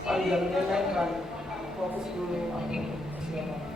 Panjangnya naikkan, fokus dulu aku siapa.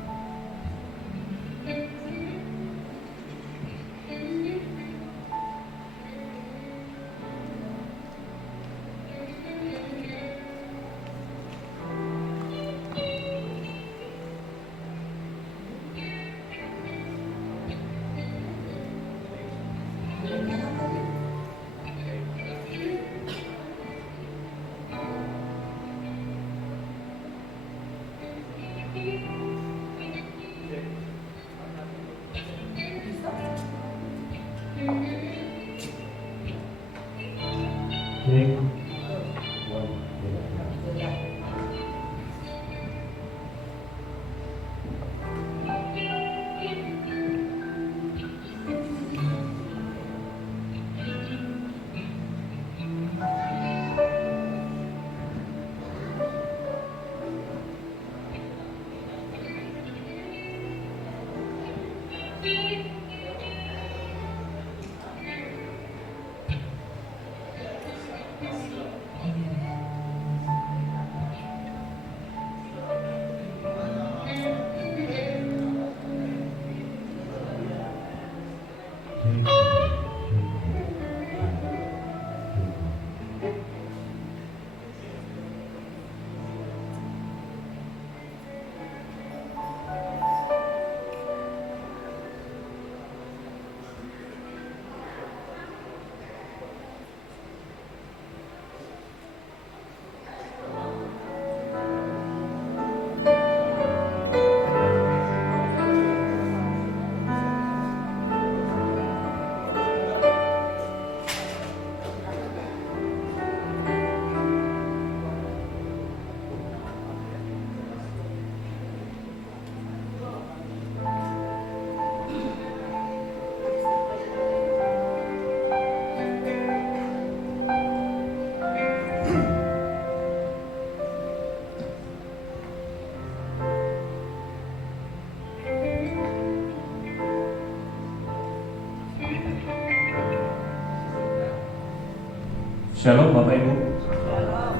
Shalom Bapak Ibu.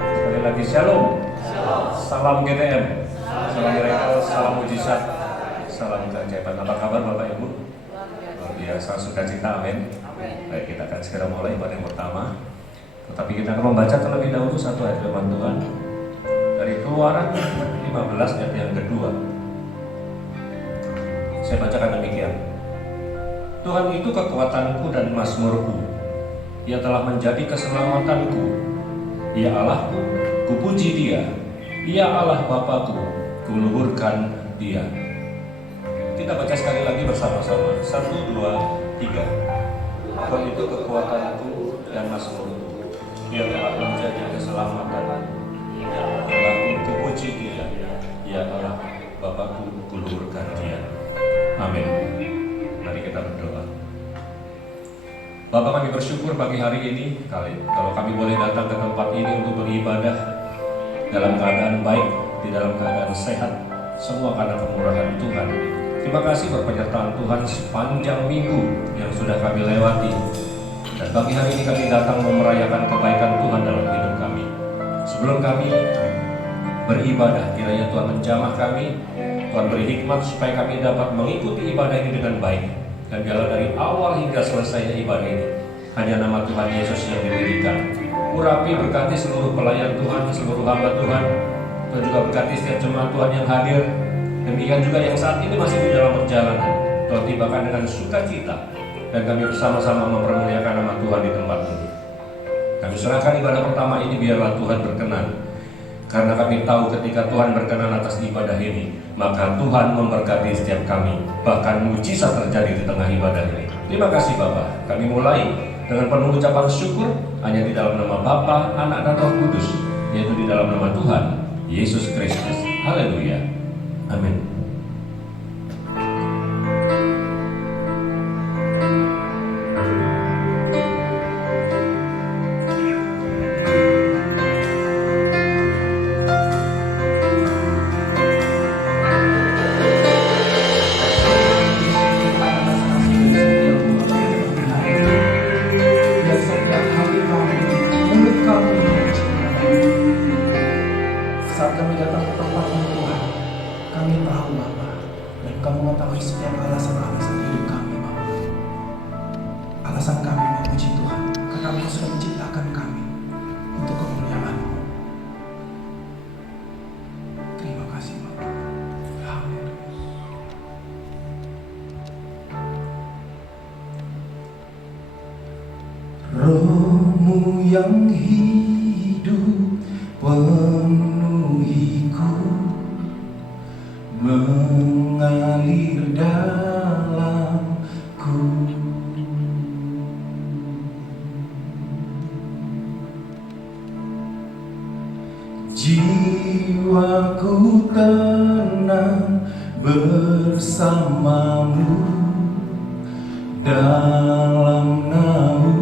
Sekali lagi shalom. Salam GTM. Salam miracle, salam mujizat, salam keajaiban. Apa kabar Bapak Ibu? Luar biasa, sukacita, amin. Baik, kita akan segera mulai ibadah yang pertama. Tetapi kita akan membaca terlebih dahulu satu ayat firman Tuhan dari Keluaran 15 ayat yang kedua. Saya bacakan demikian. Tuhan itu kekuatanku dan mazmurku. Ia telah menjadi keselamatanku. Ia Allahku, kupuji Dia. Ia Allah Bapakku, kuluhurkan Dia. Kita baca sekali lagi bersama-sama. 1, 2, 3. Tuhan itu kekuatanku dan mazmurku. Ia telah menjadi keselamatanku. Ia Allahku, kupuji Dia. Ia Allah Bapakku, kuluhurkan Dia. Amin. Mari kita berdoa. Bapak, kami bersyukur pagi hari ini kalau kami boleh datang ke tempat ini untuk beribadah dalam keadaan baik, di dalam keadaan sehat, semua karena kemurahan Tuhan. Terima kasih buat penyertaan Tuhan sepanjang minggu yang sudah kami lewati. Dan pagi hari ini kami datang merayakan kebaikan Tuhan dalam hidup kami. Sebelum kami beribadah, kiranya Tuhan menjamah kami, Tuhan beri hikmat supaya kami dapat mengikuti ibadah ini dengan baik. Dan biarlah dari awal hingga selesainya ibadah ini hanya nama Tuhan Yesus yang didirikan. Urapi, berkati seluruh pelayan Tuhan, seluruh hamba Tuhan. Tuhan juga berkati setiap jemaat Tuhan yang hadir. Demikian juga yang saat ini masih di dalam perjalanan. Tuhan tibakan dengan sukacita dan kami bersama-sama mempermuliakan nama Tuhan di tempat ini. Kami serahkan ibadah pertama ini, biarlah Tuhan berkenan. Karena kami tahu ketika Tuhan berkenan atas ibadah ini, maka Tuhan memberkati setiap kami. Bahkan mujizat terjadi di tengah ibadah ini. Terima kasih Bapa. Kami mulai dengan penuh ucapan syukur hanya di dalam nama Bapa, Anak dan Roh Kudus yaitu di dalam nama Tuhan Yesus Kristus. Haleluya. Amin. Saat kami datang ke tempat-Mu Tuhan, kami tahu Bapa, dan Engkau mengetahui setiap alasan-alasan hidup kami Bapa. Alasan kami memuji Tuhan, karena Engkau sudah menciptakan kami untuk kemuliaan-Mu. Terima kasih Bapa. Haleluya. Roh-Mu yang hidup penuhiku, mengalir dalamku. Jiwaku tenang bersama-Mu dalam naungan-Mu.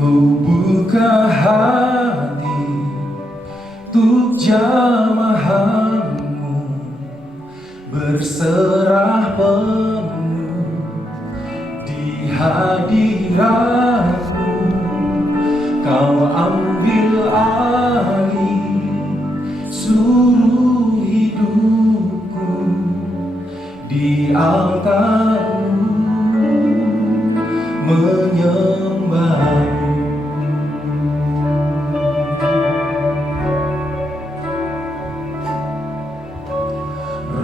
Ku buka hati untuk jamahan-Mu, berserah penuh di hadirat-Mu. Kau ambil alih seluruh hidupku di altar-Mu, menyembah-Mu.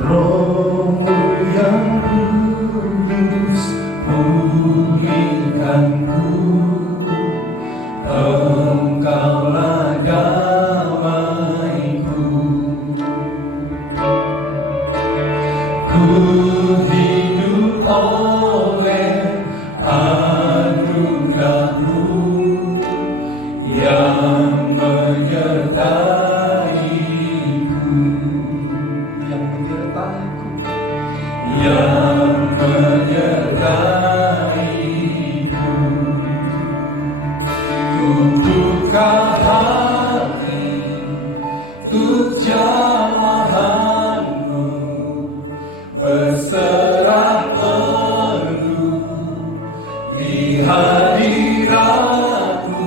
Roh-Mu yang kudus, pulihkanku. Engkaulah damaiku. Ku hidup oleh anugerah-Mu yang menyertai-Ku, yang menyertai-Ku, yang menyertai-Ku. Ku buka hati untuk jamahan-Mu, berserah penuh di hadirat-Mu.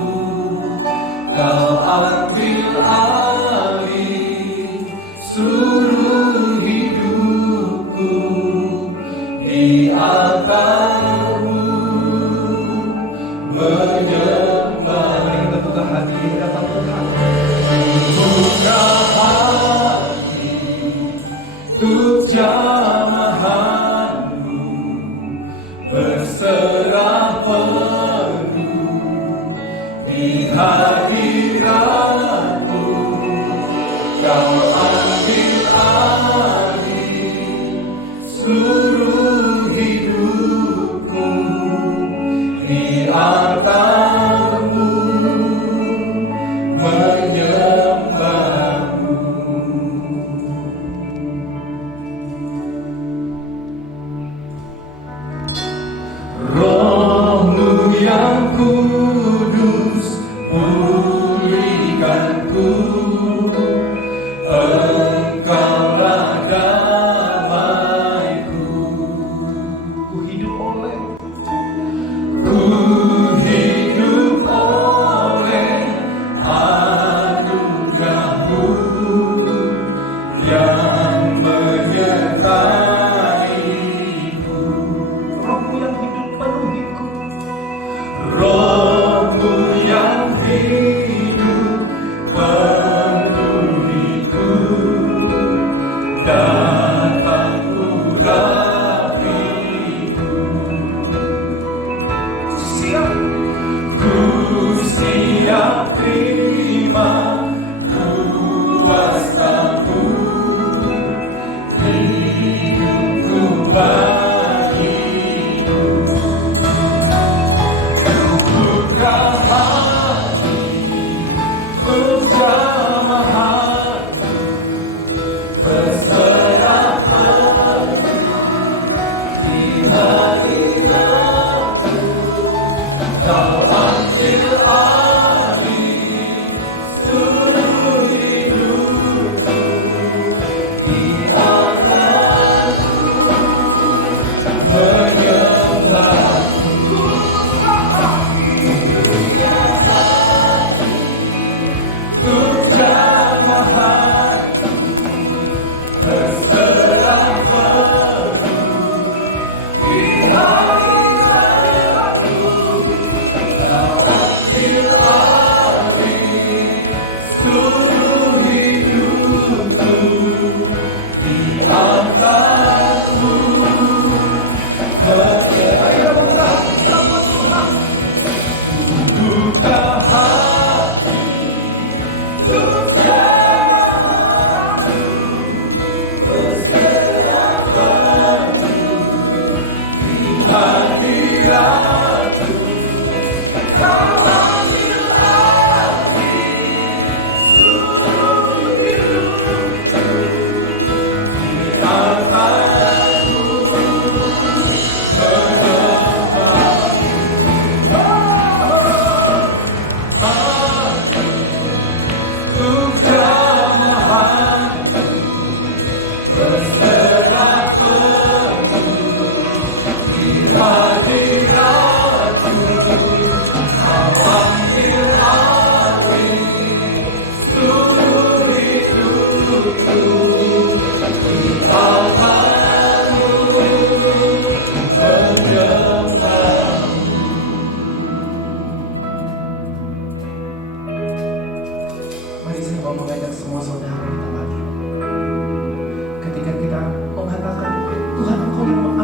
Kau ambil alih seluruh hidupku di altar-Mu, menyembah. Mari kita buka hati di hadapan Tuhan. Buka hati untuk jamahan-Mu, berserah penuh di hadirat-Mu. Kau ambil alih seluruh hidupku di altar-Mu, menyembah-Mu. Roh-Mu yang kudus, pulihkanku. Engkaulah damaiku.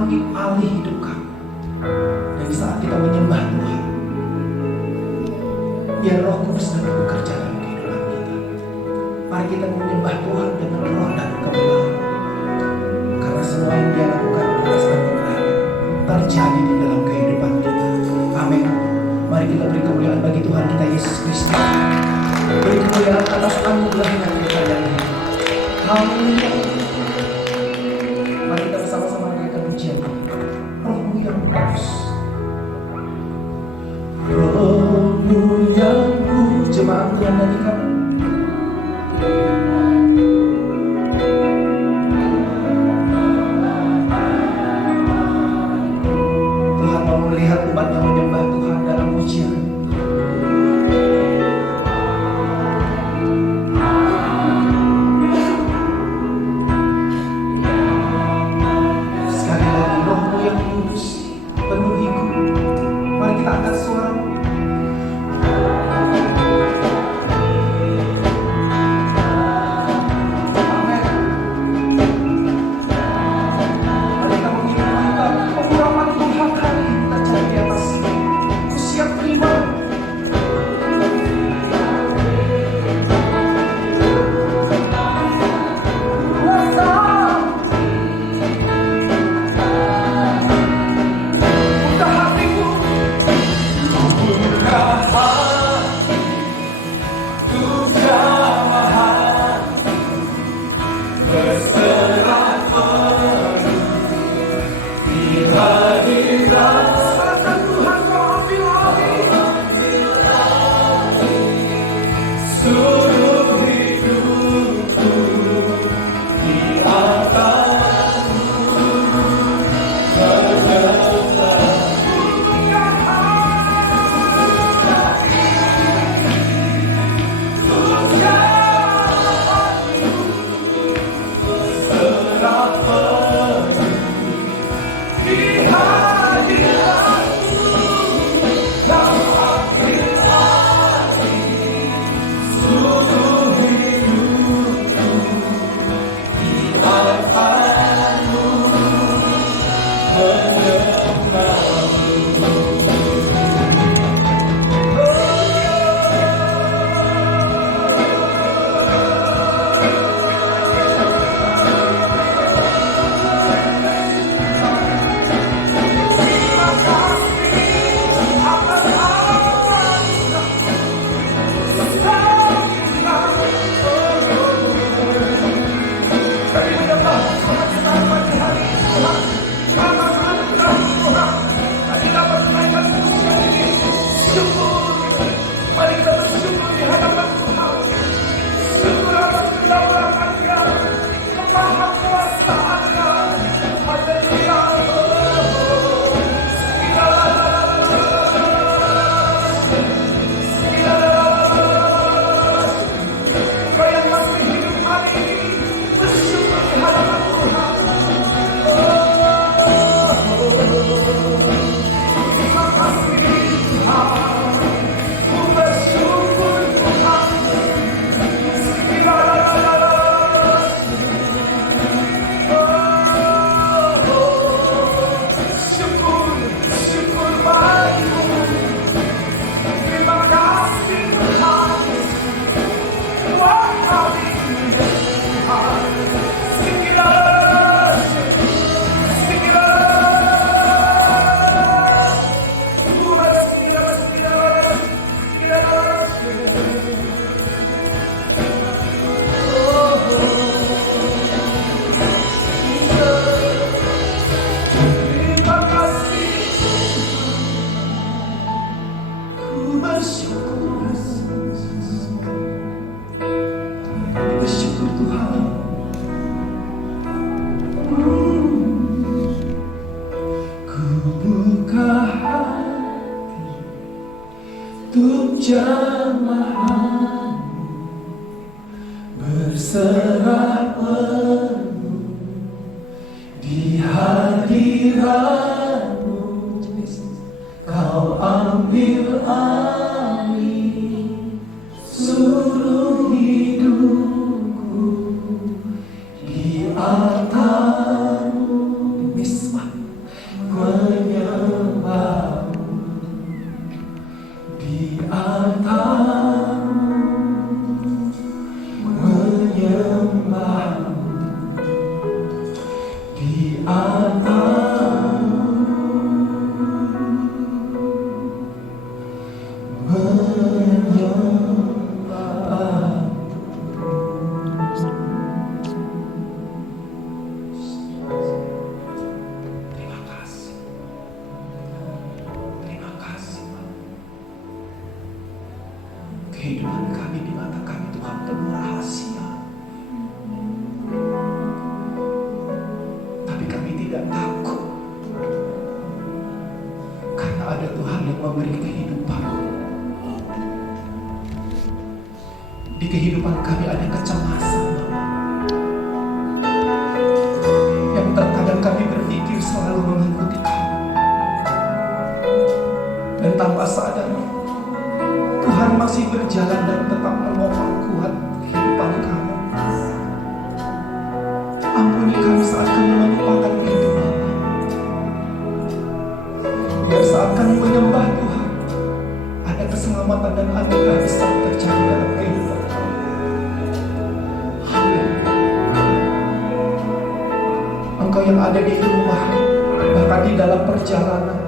ambil alih hidup kami. Dan saat kita menyembah Tuhan, biar Roh Kudus dapat bekerja dalam kehidupan kita. Mari kita menyembah Tuhan dengan roh dan kebenaran. Karena semua yang Dia lakukan atas anugerahnya terjadi di dalam kehidupan kita. Amin. Mari kita beri kemuliaan bagi Tuhan kita Yesus Kristus. Beri kemuliaan atas anugerahnya yang kita lihat. Haleluya. Mari kita bersama-sama naikkan pujian ini. Rohmu yang kudus, Rohmu yang kudus. Jemaat yang nyanyikan. Tuhan mau melihat umat yang menyembah Tuhan dalam pujian. Sekali lagi, Rohmu yang kudus penuhiku. Mari kita angkat suara. Jamaah berserah penuh di hadirat-Mu. Kau ambil alih seluruh hidupku di altar-Mu. Di mesbah di atas menyembah. Terima kasih. Terima kasih, Pak. Kehidupan kami di mata kami, Tuhan, penuh rahasia. Tapi kami tidak takut. Karena ada Tuhan yang memberi kehidupan. Di kehidupan kami ada kecemasan, Bapak, yang terkadang kami berpikir selalu mengikuti kami. Dan tanpa sadar, Tuhan masih berjalan dan tetap menopang kuat kehidupan kami. Ampuni kami saat kami melupakan itu, Bapak. Biar saat kami menyembah Tuhan, ada keselamatan dan anugerah besar terjadi dalam kehidupan kami. Amin. Engkau yang ada di rumah, bahkan di dalam perjalanan,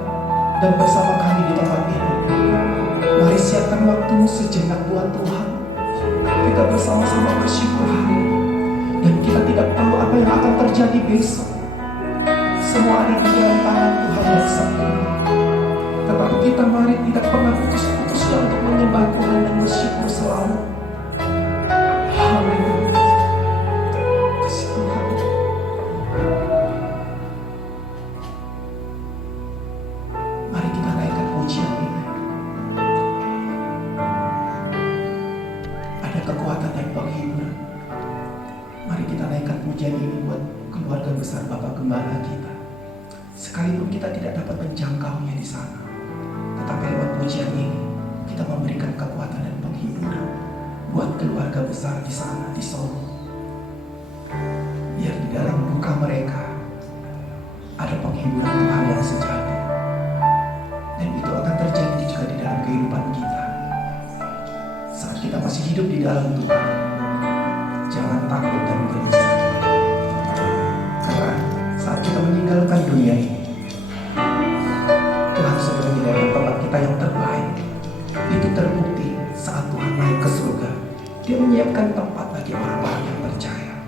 dan bersama kami di tempat ini. Mari siapkan waktumu sejenak buat Tuhan. Kita bersama-sama bersyukur hari ini. Dan kita tidak tahu apa yang akan terjadi besok. Semua ada di dalam tangan Tuhan yang sempurna. Tetapi kita mari tidak pernah putus-putusnya untuk menyembah Tuhan dan bersyukur selalu. Haleluya. Kasih Tuhan. Mari kita naikkan pujian ini. Ada kekuatan yang penghiburan. Mari kita naikkan pujian ini buat keluarga besar Bapak Gembala kita. Sekalipun kita tidak dapat menjangkaunya di sana, tetapi lewat pujian ini kita memberikan kekuatan dan penghiburan buat keluarga besar di sana di Solo. Biar di dalam duka mereka ada penghiburan Tuhan yang sejati. Dan itu akan terjadi juga di dalam kehidupan kita. Saat kita masih hidup di dalam Tuhan, jangan takut dan gelisah. Karena saat kita meninggalkan dunia ini, Tuhan sudah menyediakan tempat kita yang terbaik. Itu terbukti saat Tuhan naik ke surga. Dia menyiapkan tempat bagi orang-orang yang percaya.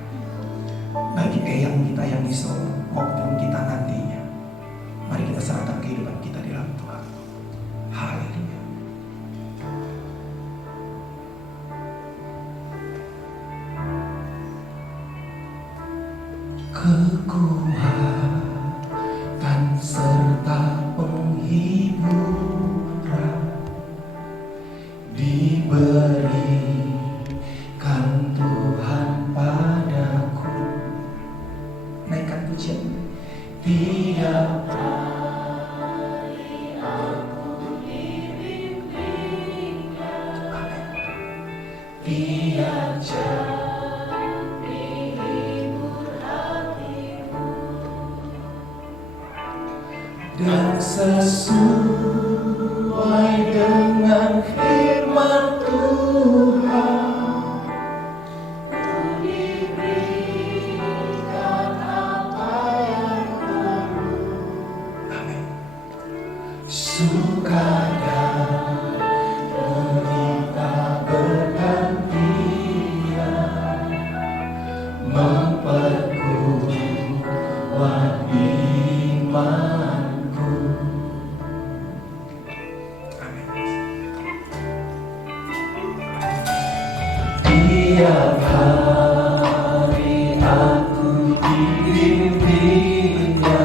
Bagi eyang kita yang di Solo maupun kita nantinya. Mari kita serahkan kehidupan kita di dalam Tuhan. Haleluya. Kekuatan serta penghiburan diberikan Tuhan padaku. Naikkan pujian. Tiap hari aku dibimbingnya. Tiap jam dihibur hatiku. Dan sesuai dengan firman Tuhan, ku diberikan apa yang perlu. Amin. Suka dan derita bergantian, memperkuat imanku. Tiap hari aku dibimbingnya,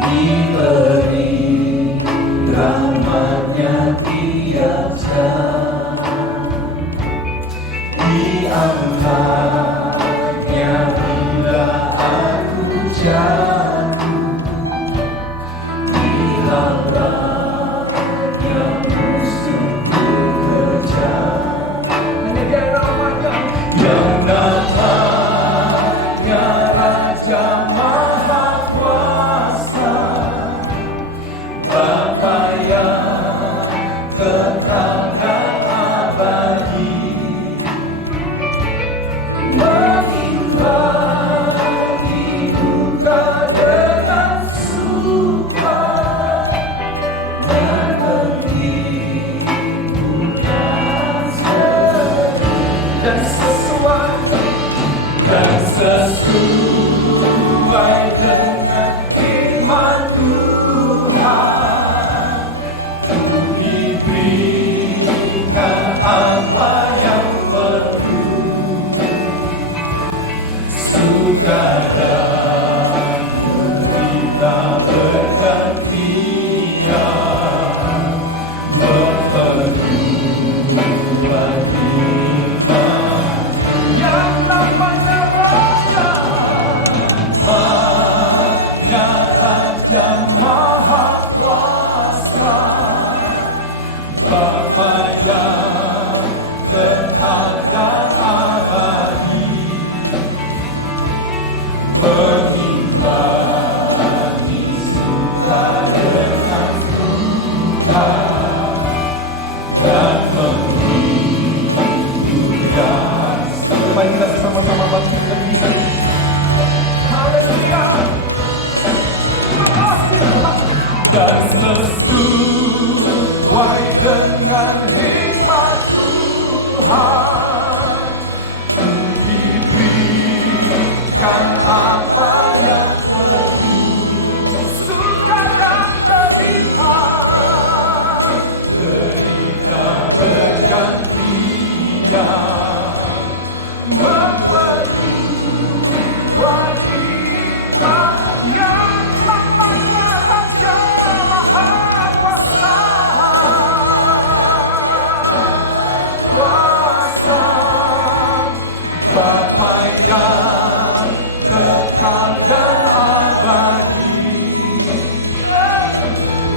diberi rahmatnya tiap jam, diangkatnya bila aku jatuh, dilarangnya musuhku kejam. Yang namanya Raja Maha Kuasa, Bapa yang kekal dan abadi, mengimbangi dengan firman Tuhan, diberikan apa yang perlu, suka dan derita bergantian, memperkuat iman yang namanya Raja, namanya Raja Maha Kuasa, Bapa yang kekal dan abadi, mengimani suka dengan Tuhan dan menghidupkan. Mari kita bersama-sama bangkitkan diri. Haleluya. Terima kasih Tuhan. Dan sesuai dengan hikmat Tuhan, diberikan apa yang perlu, suka dan derita, derita bergantian, memperkuat iman yang namanya Raja Maha Kuasa, kuasa Bapa yang kekal dan abadi,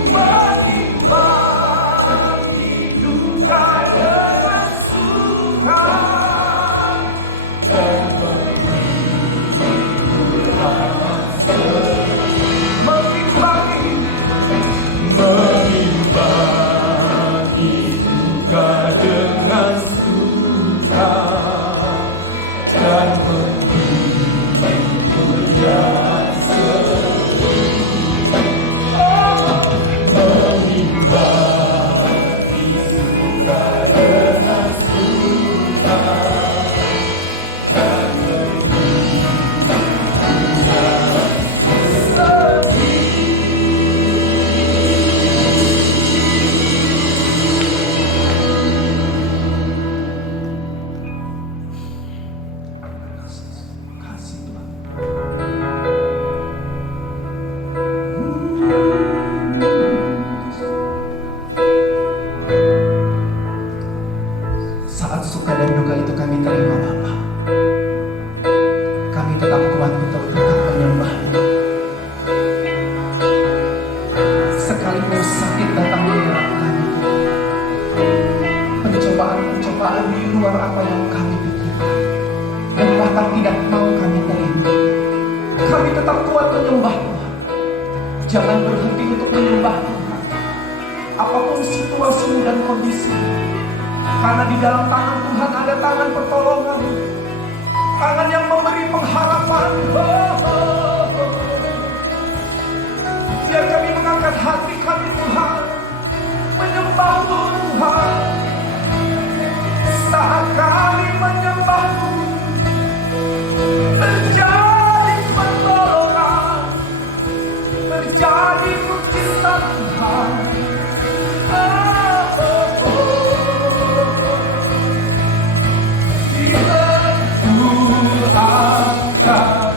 mengimani duka dengan suka dan mengimani duka dengan suka dan menghidupkan mengimani duka dengan suka dan kasih Tuhan. Saat suka dan duka itu kami terima Bapa, kami tetap kuat untuk tetap menyembah-Mu. Sekalipun sakit datang menyerang kami, pencobaan-pencobaan di luar apa yang kami pikirkan dan bahkan tidak mau kami terima, kami tetap kuat menyembah Tuhan. Jangan berhenti untuk menyembah Tuhan, apapun situasi dan kondisi, karena di dalam tangan Tuhan ada tangan pertolongan, tangan yang memberi pengharapan. Biar kami mengangkat hati kami Tuhan, menyembah-Mu Tuhan. Saat kami menyembah-Mu, terjadi pertolongan, terjadi mujizat Tuhan. Ku angkat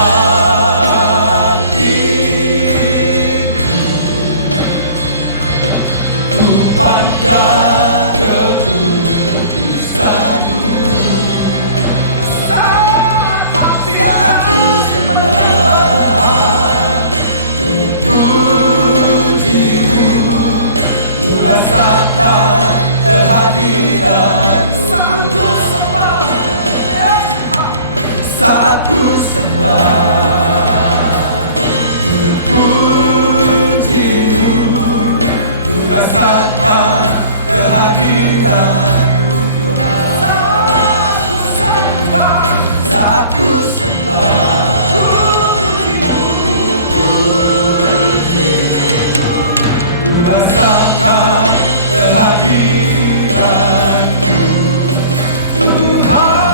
hati, ku pandang kekudusanmu. Saat hati kami menyembah Tuhan, pujimu ku rasakan kehadiran. Saat ku sembah, saat ku sembah, pujimu ku rasakan kehadiran. Saat ku sembah, saat ku sembah, pujimu ku rasakan kehadiran Tuhan.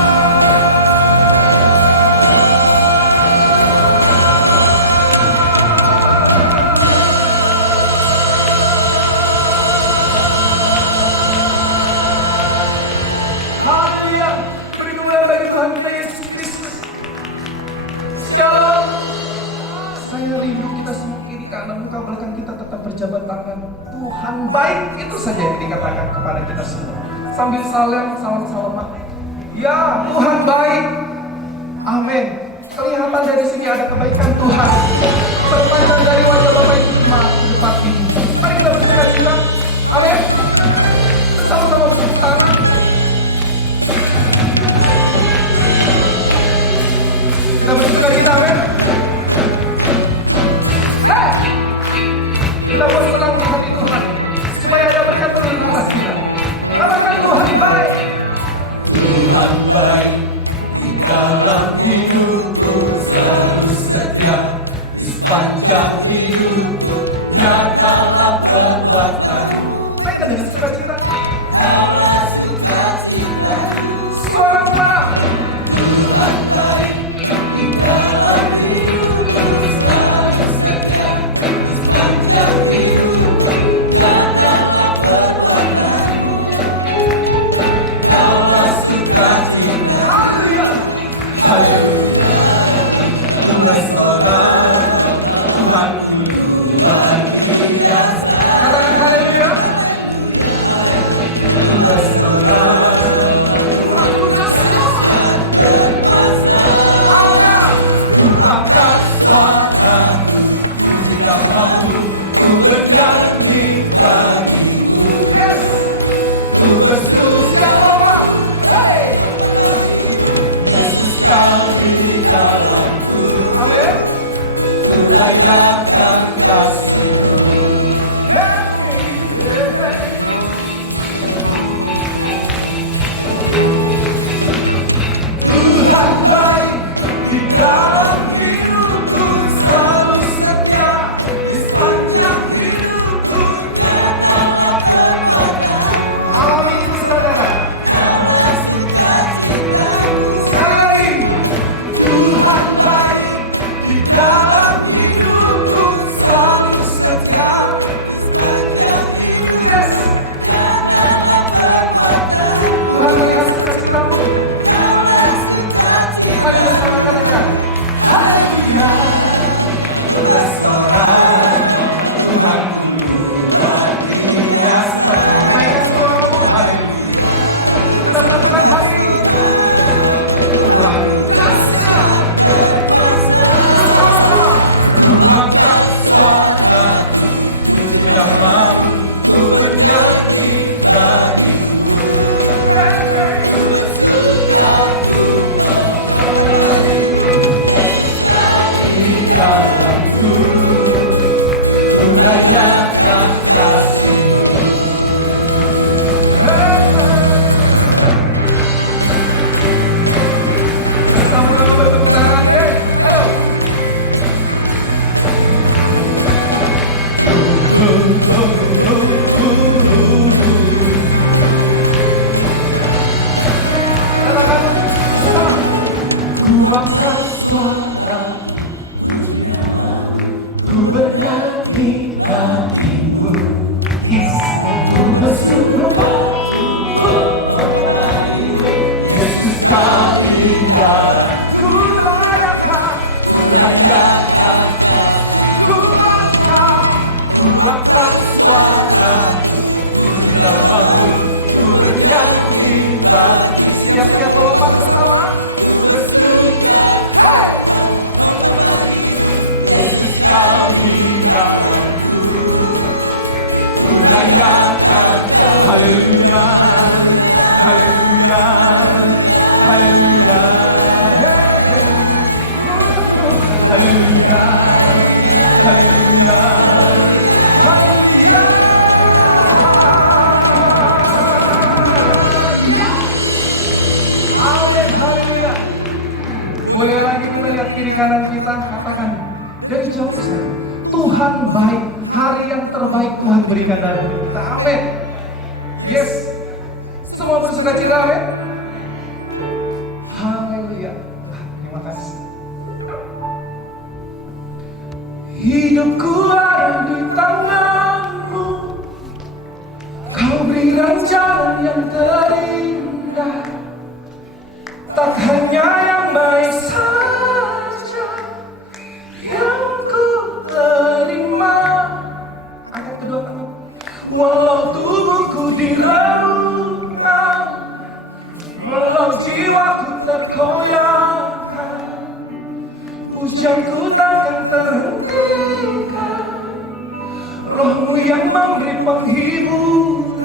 Haleluya, beri kemuliaan bagi Tuhan kita Yesus Kristus. Shalom. Saya rindu kita semua kiri kanan muka belakang kita tetap berjabat tangan. Tuhan baik, itu saja yang dikatakan kepada kita semua. Sambil salam. Ya, Tuhan baik. Amin. Kelihatan dari sini ada kebaikan Tuhan. Terpanjang dari wajah Bapak Ibu di depan ini. Mari kita bersuka cita. Amin. Sama-sama bertepuk tangan. Kita bersuka cita, amin. Hey! Kita buat senang di hati Tuhan, supaya ada berkat turun atas kita. Katakan Tuhan baik. Tuhan baik, di dalam hidupku selalu setia. Di sepanjang hidupku nyatalah perbuatanmu. Naikkan dengan sukacita. Allah sukacita. Suara mana? Tuhan baik, di dalam hidupku selalu setia. Di sepanjang hidupku nyatalah perbuatanmu. Allah sukacita. Haleluya. Haleluya. Restoran Tuhan luar biasa. Katakan haleluya. Restoran aku angkat suara, ku tidak mampu, ku bernyanyi bagimu. Yes, ku berseru yang lama. Hey, Yesus kau di dalamku. Amin. Ku rayakan kasih-Mu. Tuhan baik, di dalam hidupku selalu setia. Di sepanjang hidupku nyatalah perbuatanmu. Amin, saudara. Sekali lagi. Tuhan baik, di dalam hidupku selalu setia. Yes. Tuhan melihat sukacitamu. Mari bersama katakan haleluya. Restoran Tuhan luar biasa. Naikkan suaramu, haleluya. Kita satukan hati. Rasanya bersama-sama. Rumahkan suara, ku tidak mampu, ku bernyanyi bagimu. Dalamku, ku rayakan kasih-Mu. Bersama-sama bertepuk tangan, ya. Ayo. Katakan bersama. Ku angkat suara, ku bernyanyi bagimu. rayakan, ku angkat suara, dalam aku ku bernyanyi baik. Siap-siap melompat bersama. Hey! Yesus kau hinggaku, ku rayakan, haleluya, haleluya, haleluya, haleluya, haleluya, haleluya. Amin, haleluya. Boleh lagi kita lihat kiri kanan kita, katakan dari jauh saja, Tuhan baik, hari yang terbaik Tuhan berikan dalam hidup kita. Amin. Yes. Semua bersuka cita, amin. Haleluya. Terima kasih. Hidupku ada di tanganmu, kau beri rencana yang terindah. Tak hanya yang baik saja yang ku terima. Angkat kedua tangan. Walau tubuhku diremukkan, walau jiwaku terkoyakkan, pujianku takkan terhentikan. Rohmu yang memberi penghiburan.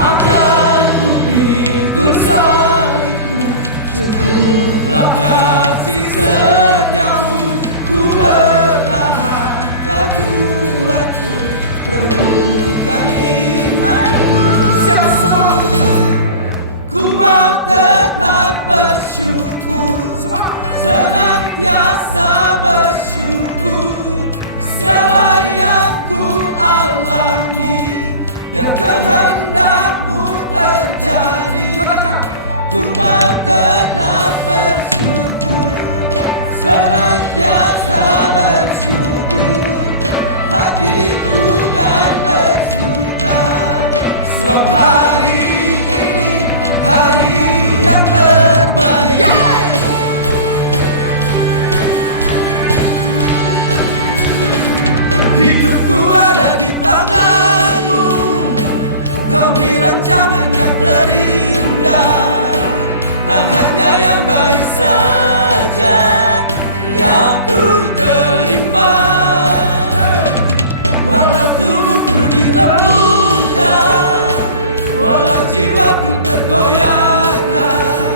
Akan ku pikul salibmu, cukuplah kasih setiamu, ku bertahan dari waktu siap semua, ku mau tetap bersyukur semua, dengan rasa bersyukur, segala yang ku alami, biar kehendakmu terjadi. Katakan, ku mau tetap bersyukur, dengan rasa bersyukur, hatiku yang bersyukur, sebab hari ini hari yang terbaik. Hidupku ada di tanganmu, kau beri rancangan yang terindah. Tak hanya yang baik saja yang ku terima. Walau tubuhku diremukkan, walau jiwaku tergoyahkan,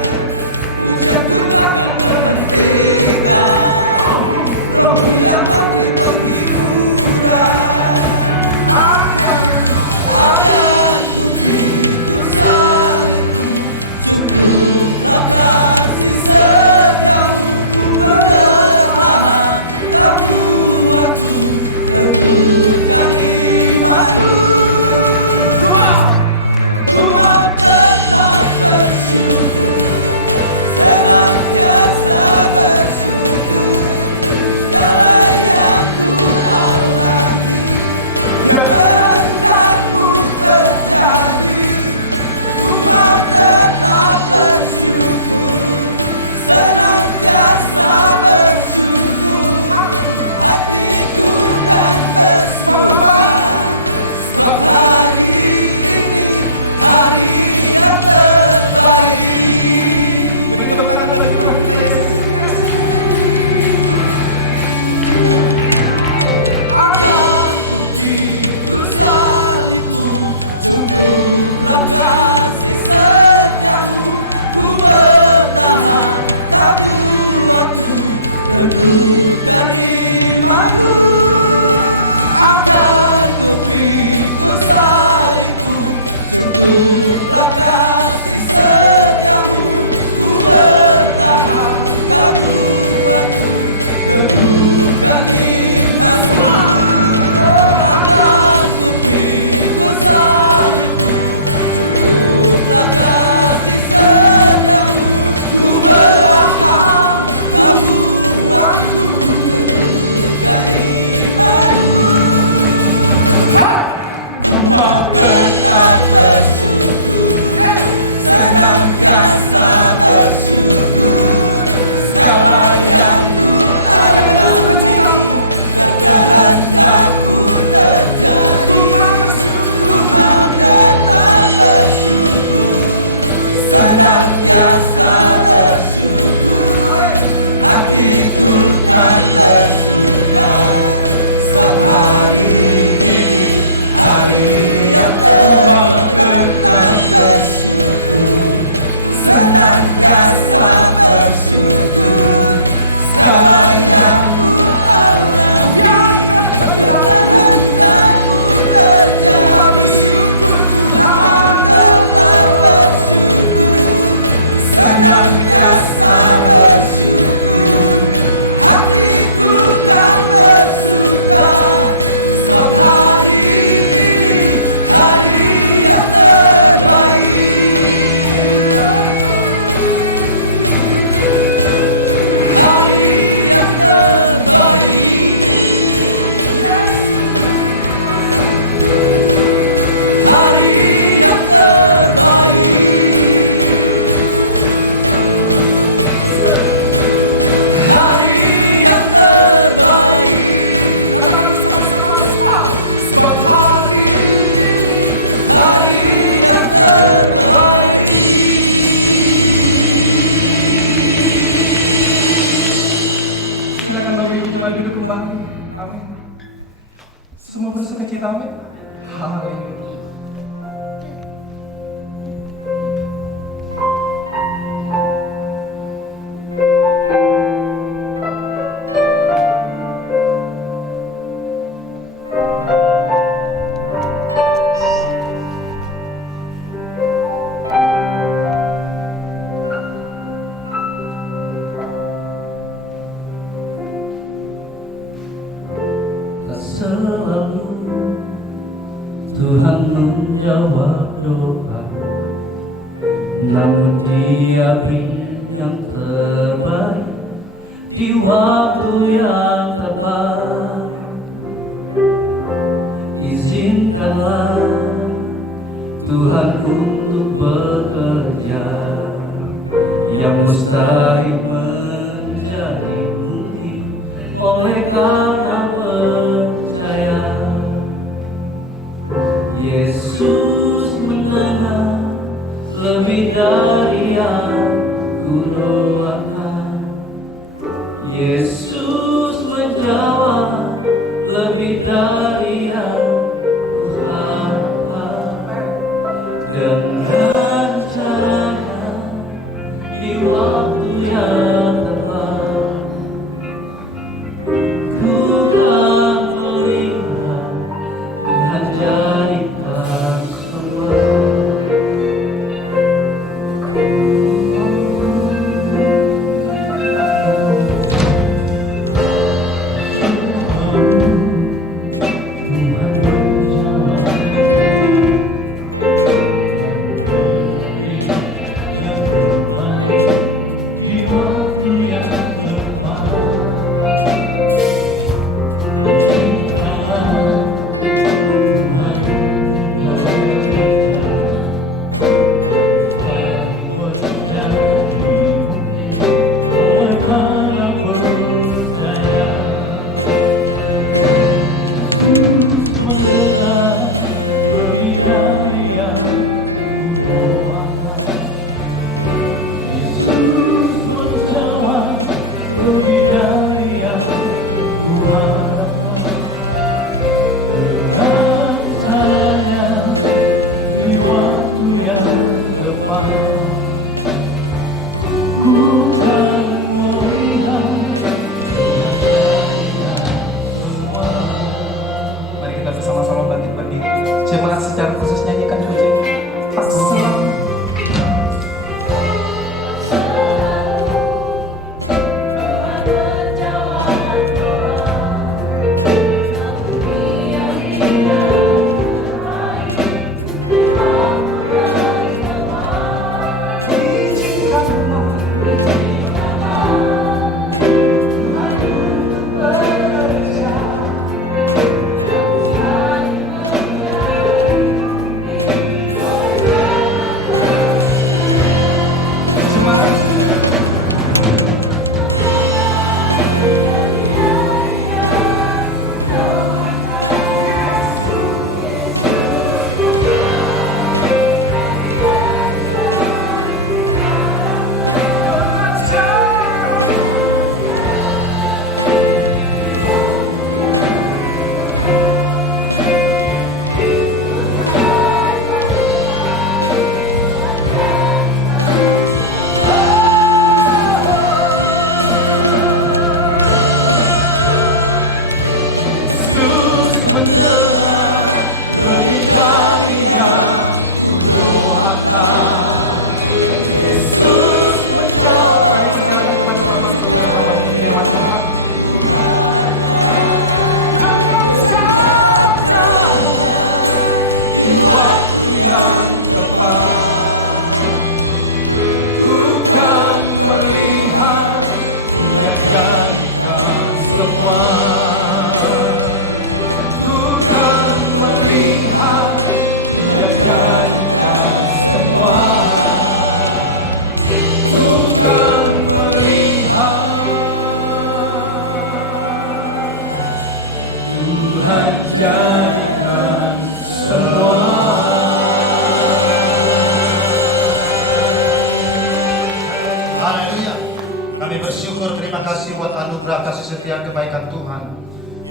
pujianku takkan berhentikan. Rohmu yang memberi penghiburan. Akan ada pikul salibmu, cukuplah kasih setiamu, ku bertahan kamu aku, teguhkan imanku. Ku mau tetap bersyukur, dengan rasa bersyukur, segala yang ku alami, biar kehendakmu terjadi. Ku mau tetap bersyukur, dengan rasa bersyukur, hatiku yang bersemangat, sebab hari ini hari yang terbaik. Beri tepuk tangan bagi Tuhan kita, Yesus. Akan ku pikul salibmu, cukuplah kasih setiamu, ku bertahan satu waktu, teguhkan imanku. Akan ku pikul salibmu, cukuplah kasih setiamu, ku bertahan satu waktu, teguhkan imanku. Akan ku pikul salibmu, cukuplah kasih setiamu, ku bertahan satu waktu, hatiku kan bersuka. Hari ini hari yang Tuhan telah bersiku, senantiasa bersiku, segala yang kehendakmu bersyukur Tuhan, senantiasa bersyukur, hatiku kan bersuka. Sebab hari ini hari yang terbaik, hari yang terbaik, hari yang terbaik, hari yang terbaik. Katakan bersama-sama semua. Sebab hari ini hari yang terbaik. Silakan Bapak Ibu jemaat duduk kembali. Amin. Semua bersukacita, amin. Haleluya. Tak selalu Tuhan menjawab doa, namun Dia beri yang terbaik di waktu yang tepat. Izinkanlah Tuhan untuk bekerja, yang mustahil menjadi mungkin oleh karena percaya. Yesus mendengar lebih dari yang kudoakan. Yesus menjawab lebih dari yang kuharapkan. Dengan caranya di waktu yang tepat, ku kan melihat Tuhan jadikan semua. Mari kita bersama-sama bangkit berdiri. Jemaat secara khusus nyanyikan pujian tak selalu. Tuhan menjawab semua. Ku kan melihat Dia jadikan semua. Ku kan melihat Tuhan jadikan semua. Haleluya. Kami bersyukur, terima kasih buat anugerah kasih setia kebaikan Tuhan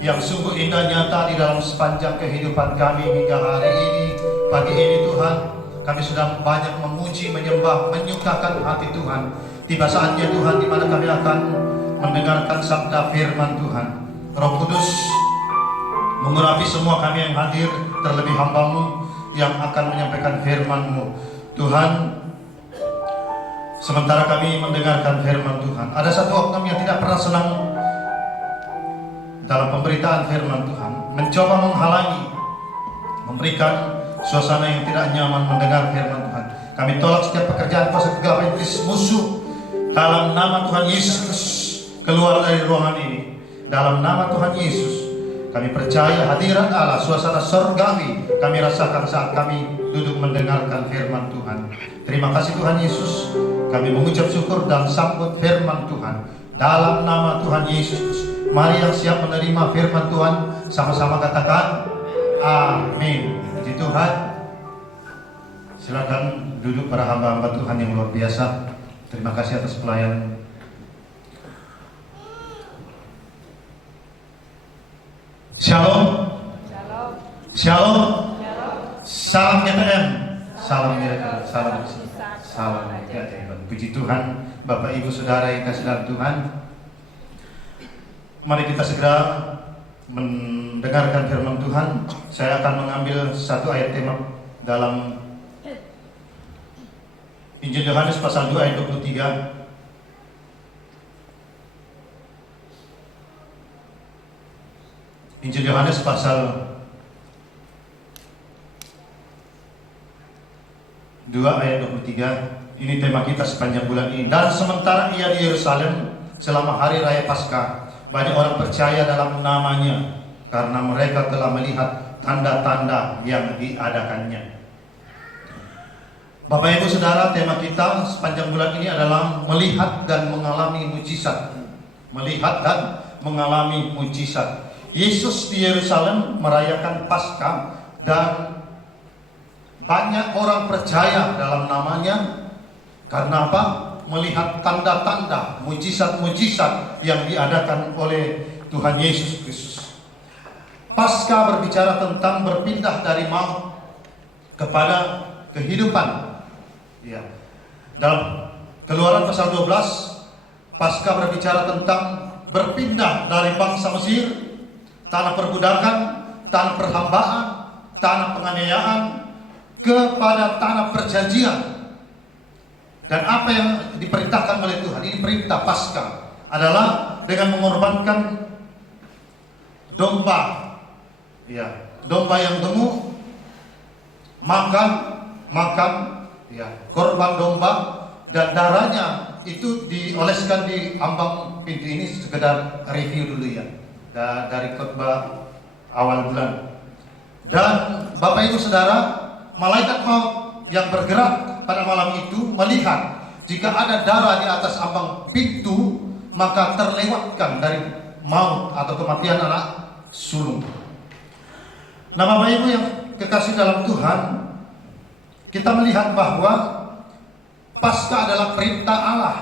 yang sungguh indah nyata di dalam sepanjang kehidupan kami hingga hari ini. Pagi ini Tuhan, kami sudah banyak memuji, menyembah, menyukakan hati Tuhan. Tiba saatnya Tuhan di mana kami akan mendengarkan sabda firman Tuhan. Roh Kudus mengurapi semua kami yang hadir, terlebih hamba-Mu yang akan menyampaikan firman-Mu. Tuhan, sementara kami mendengarkan firman Tuhan, ada satu oknum yang tidak pernah senang dalam pemberitaan firman Tuhan, mencoba menghalangi, memberikan suasana yang tidak nyaman mendengar firman Tuhan. Kami tolak setiap pekerjaan kuasa kegelapan iblis musuh dalam nama Tuhan Yesus. Keluar dari ruangan ini dalam nama Tuhan Yesus. Kami percaya hadirat Allah, suasana surgawi kami rasakan saat kami duduk mendengarkan firman Tuhan. Terima kasih Tuhan Yesus. Kami mengucap syukur dan sambut firman Tuhan dalam nama Tuhan Yesus. Mari yang siap menerima firman Tuhan sama-sama katakan amin. Puji Tuhan. Silakan duduk para hamba-hamba Tuhan yang luar biasa. Terima kasih atas pelayanan. Shalom. Shalom. Salam GTM. Salam GTM. Salam GTM. Puji Tuhan, Bapak Ibu Saudara yang kasih dalam Tuhan. Mari kita segera mendengarkan firman Tuhan. Saya akan mengambil satu ayat tema dalam Injil Yohanes pasal 2 ayat 23. Injil Yohanes pasal 2 ayat 23. Ini tema kita sepanjang bulan ini. Dan sementara ia di Yerusalem selama hari raya Paskah, banyak orang percaya dalam namanya karena mereka telah melihat tanda-tanda yang diadakannya. Bapak Ibu Saudara, tema kita sepanjang bulan ini adalah melihat dan mengalami mujizat. Melihat dan mengalami mujizat. Yesus di Yerusalem merayakan Paskah dan banyak orang percaya dalam namanya. Karena apa? Melihat tanda-tanda, mujizat-mujizat yang diadakan oleh Tuhan Yesus Kristus. Paskah berbicara tentang berpindah dari maut kepada kehidupan. Ya. Dalam Keluaran pasal 12, Paskah berbicara tentang berpindah dari bangsa Mesir, tanah perbudakan, tanah perhambaan, tanah penganiayaan, kepada tanah perjanjian. Dan apa yang diperintahkan oleh Tuhan, ini perintah Paskah, adalah dengan mengorbankan domba, ya, domba yang gemuk, makan, ya, korban domba, dan darahnya itu dioleskan di ambang pintu ini. Sekedar review dulu ya, dari khotbah awal bulan. Dan Bapak Ibu Saudara, malaikat maut yang bergerak pada malam itu melihat jika ada darah di atas ambang pintu, maka terlewatkan dari maut atau kematian anak sulung. Nah, Bapak Ibu yang kekasih dalam Tuhan, kita melihat bahwa Paskah adalah perintah Allah.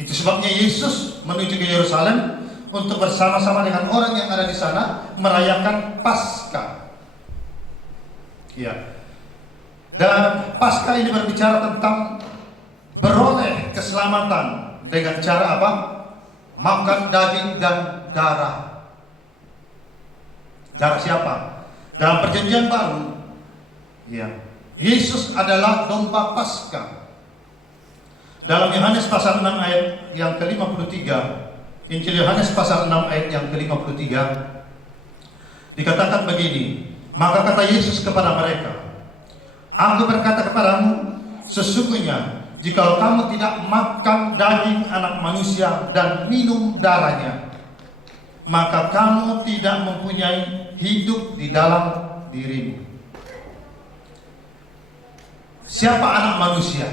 Itu sebabnya Yesus menuju ke Yerusalem untuk bersama-sama dengan orang yang ada di sana merayakan Paskah. Ya. Dan Paskah ini berbicara tentang beroleh keselamatan dengan cara apa? Makan daging dan darah. Darah siapa? Dalam perjanjian baru, ya, Yesus adalah domba Paskah. Dalam Yohanes pasal 6 ayat yang ke-53, Injil Yohanes pasal 6 ayat yang ke-53, dikatakan begini, maka kata Yesus kepada mereka, Aku berkata kepadamu, sesungguhnya jika kamu tidak makan daging anak manusia dan minum darahnya, maka kamu tidak mempunyai hidup di dalam dirimu. Siapa anak manusia?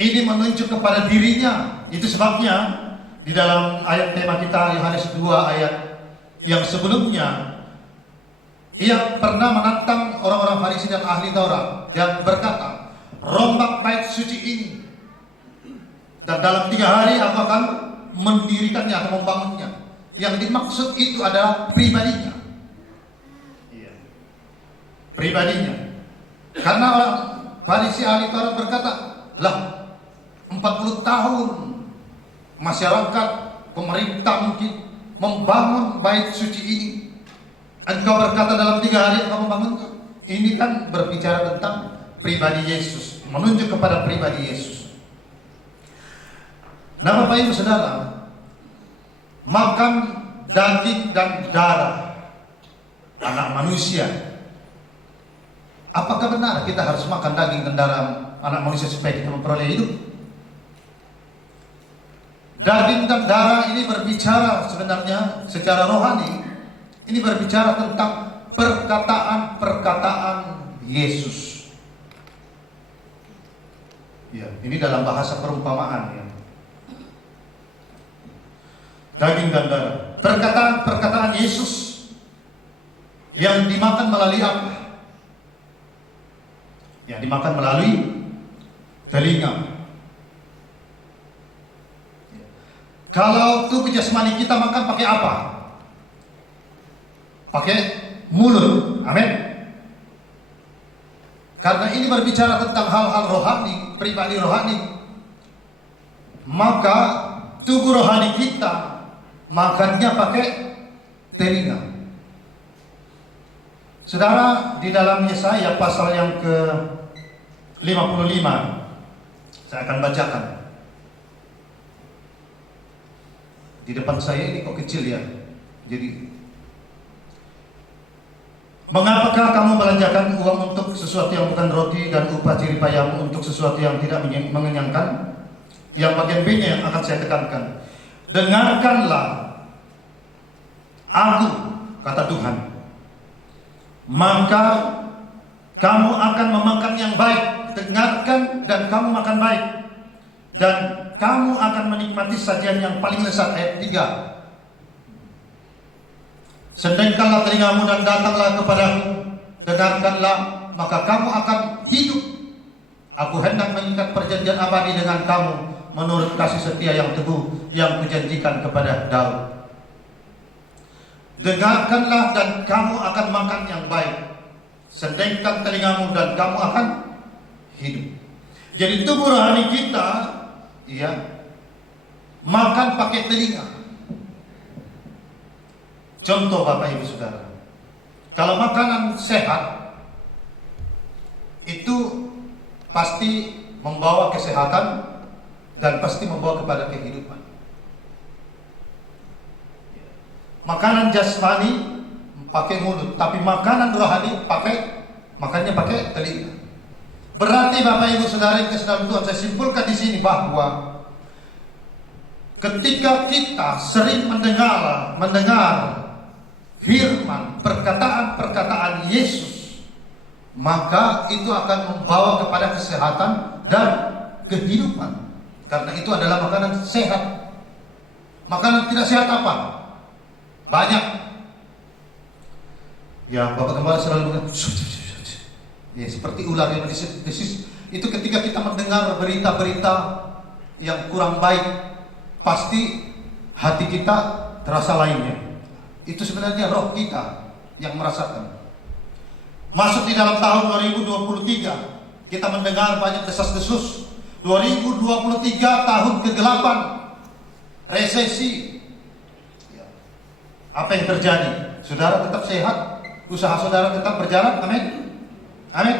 Ini menunjuk kepada dirinya. Itu sebabnya di dalam ayat tema kita Yohanes 2 ayat yang sebelumnya, ia pernah menantang orang-orang Farisi dan ahli Taurat dan berkata, rombak bait suci ini, dan dalam 3 hari aku akan mendirikannya atau membangunnya. Yang dimaksud itu adalah pribadinya. Pribadinya. Karena orang Farisi ahli Taurat berkata, lah 40 tahun masyarakat, pemerintah mungkin membangun bait suci ini, engkau berkata dalam 3 hari engkau membangunnya. Ini kan berbicara tentang pribadi Yesus, menunjuk kepada pribadi Yesus. Nah, Bapak Ibu Saudara, makan daging dan darah anak manusia. Apakah benar kita harus makan daging dan darah anak manusia supaya kita memperoleh hidup? Daging dan darah ini berbicara sebenarnya secara rohani. Ini berbicara tentang perkataan-perkataan Yesus. Ya, ini dalam bahasa perumpamaan ya. Daging dan darah, perkataan-perkataan Yesus yang dimakan melalui apa? Yang dimakan melalui telinga. Kalau tubuh jasmani kita makan pakai apa? Pakai mulut. Amin. Karena ini berbicara tentang hal-hal rohani, pribadi rohani, maka tubuh rohani kita makannya pakai telinga. Saudara, di dalam Yesaya pasal yang ke-55, saya akan bacakan. Di depan saya ini kok kecil ya. Jadi, mengapakah kamu belanjakan uang untuk sesuatu yang bukan roti dan upah jeripayahmu untuk sesuatu yang tidak mengenyangkan? Yang bagian B-nya yang akan saya tekankan. Dengarkanlah aku, kata Tuhan, maka kamu akan memakan yang baik. Dengarkan dan kamu makan baik, dan kamu akan menikmati sajian yang paling lezat. Ayat 3. Sendengkanlah telingamu dan datanglah kepadaku, dengarkanlah, maka kamu akan hidup. Aku hendak mengikat perjanjian abadi dengan kamu menurut kasih setia yang teguh yang kujanjikan kepada Daud. Dengarkanlah dan kamu akan makan yang baik. Sendengkan telingamu dan kamu akan hidup. Jadi tubuh rohani kita, ya, makan pakai telinga. Contoh Bapak Ibu Saudara, kalau makanan sehat itu pasti membawa kesehatan dan pasti membawa kepada kehidupan. Makanan jasmani pakai mulut, tapi makanan rohani makannya pakai telinga. Berarti Bapak Ibu Saudara yang kasih dalam Tuhan, saya simpulkan di sini bahwa ketika kita sering mendengar firman, perkataan-perkataan Yesus, maka itu akan membawa kepada kesehatan dan kehidupan. Karena itu adalah makanan sehat. Makanan tidak sehat apa? Banyak. Ya, Bapak Gembala selalu bilang, ya, seperti ular yang didesis. Itu ketika kita mendengar berita-berita yang kurang baik, pasti hati kita terasa lainnya. Itu sebenarnya roh kita yang merasakan. Masuk di dalam tahun 2023, kita mendengar banyak desas-desus. 2023 tahun ke-8, resesi. Apa yang terjadi? Saudara tetap sehat, usaha saudara tetap berjalan. Amin. Amin.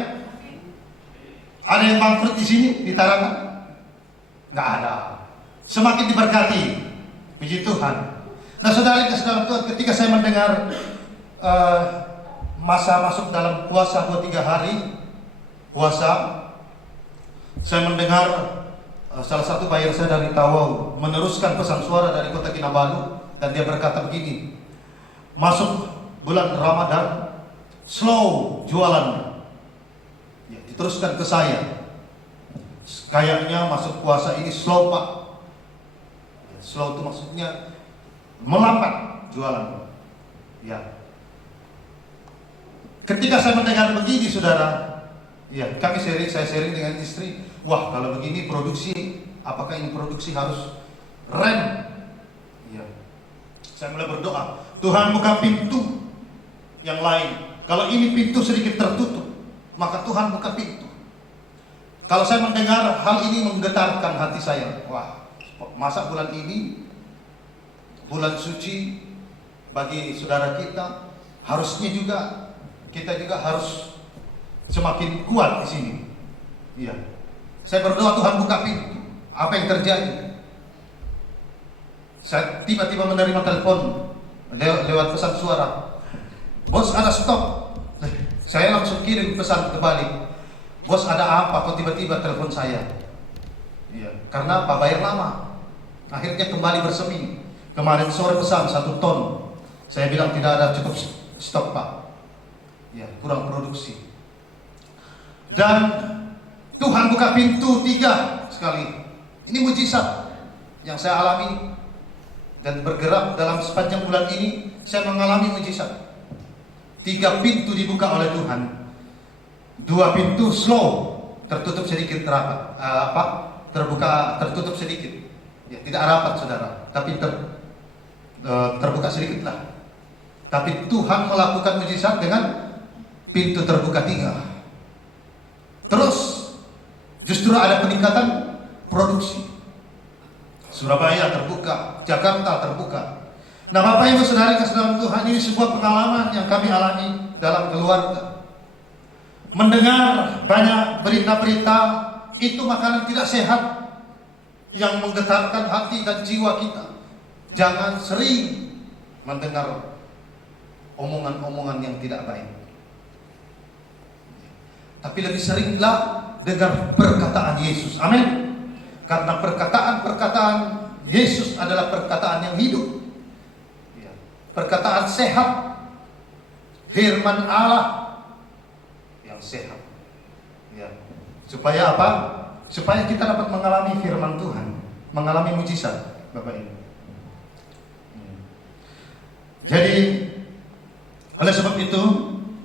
Ada yang bangkrut di sini, di Tarakan? Nggak ada. Semakin diberkati. Puji Tuhan. Nah, saudara yang kasih dalam Tuhan, ketika saya mendengar masa masuk dalam puasa 2-3 hari puasa, saya mendengar salah satu buyer saya dari Tawau meneruskan pesan suara dari Kota Kinabalu dan dia berkata begini, masuk bulan Ramadan, slow jualan. Ya, diteruskan ke saya. Kayaknya masuk puasa ini slow Pak. Ya, slow itu maksudnya melambat jualan. Ya. Ketika saya mendengar begini, saudara, ya saya sharing dengan istri. Wah, kalau begini produksi, apakah ini produksi harus rem? Ya. Saya mulai berdoa, Tuhan buka pintu yang lain. Kalau ini pintu sedikit tertutup, maka Tuhan buka pintu. Kalau saya mendengar hal ini menggetarkan hati saya. Wah, masa bulan ini bulan suci bagi saudara kita, harusnya juga kita juga harus semakin kuat di sini. Iya. Saya berdoa Tuhan buka pintu. Apa yang terjadi? Saya tiba-tiba menerima telepon lewat pesan suara. Bos, ada stok. Saya langsung kirim pesan kembali. Bos, ada apa? Kok tiba-tiba telepon saya? Iya. Karena Pak bayar lama. Akhirnya kembali bersemi. Kemarin sore pesan 1 ton. Saya bilang tidak ada cukup stok Pak. Ya, kurang produksi. Dan Tuhan buka pintu 3 sekali. Ini mujizat yang saya alami dan bergerak dalam sepanjang bulan ini. Saya mengalami mujizat. 3 pintu dibuka oleh Tuhan. 2 pintu slow, tertutup sedikit rapat. Tertutup sedikit. Ya, tidak rapat saudara, tapi terbuka sedikit lah. Tapi Tuhan melakukan mujizat dengan pintu terbuka 3. Terus justru ada peningkatan produksi. Surabaya terbuka, Jakarta terbuka. Nah, Bapak Ibu Saudara kasih dalam Tuhan, ini sebuah pengalaman yang kami alami dalam keluarga. Mendengar banyak berita-berita, itu makanan tidak sehat yang menggetarkan hati dan jiwa kita. Jangan sering mendengar omongan-omongan yang tidak baik. Tapi lebih seringlah dengar perkataan Yesus. Amin. Karena perkataan-perkataan Yesus adalah perkataan yang hidup. Perkataan sehat. Firman Allah yang sehat. Ya. Supaya apa? Supaya kita dapat mengalami firman Tuhan, mengalami mujizat, Bapak Ibu. Jadi oleh sebab itu,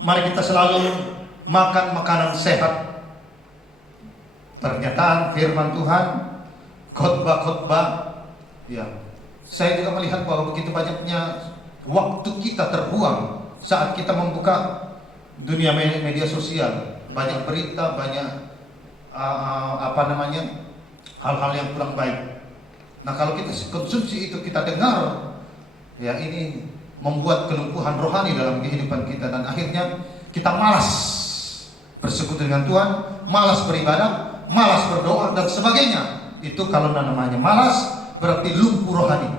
mari kita selalu makan makanan sehat. Pernyataan firman Tuhan, khotbah-khotbah. Ya. Saya juga melihat bahwa begitu banyaknya waktu kita terbuang saat kita membuka dunia media sosial. Banyak berita, banyak hal-hal yang kurang baik. Nah, kalau kita konsumsi itu, kita dengar, ya ini membuat kelumpuhan rohani dalam kehidupan kita, dan akhirnya kita malas bersekutu dengan Tuhan, malas beribadah, malas berdoa dan sebagainya. Itu kalau namanya malas, berarti lumpuh rohani.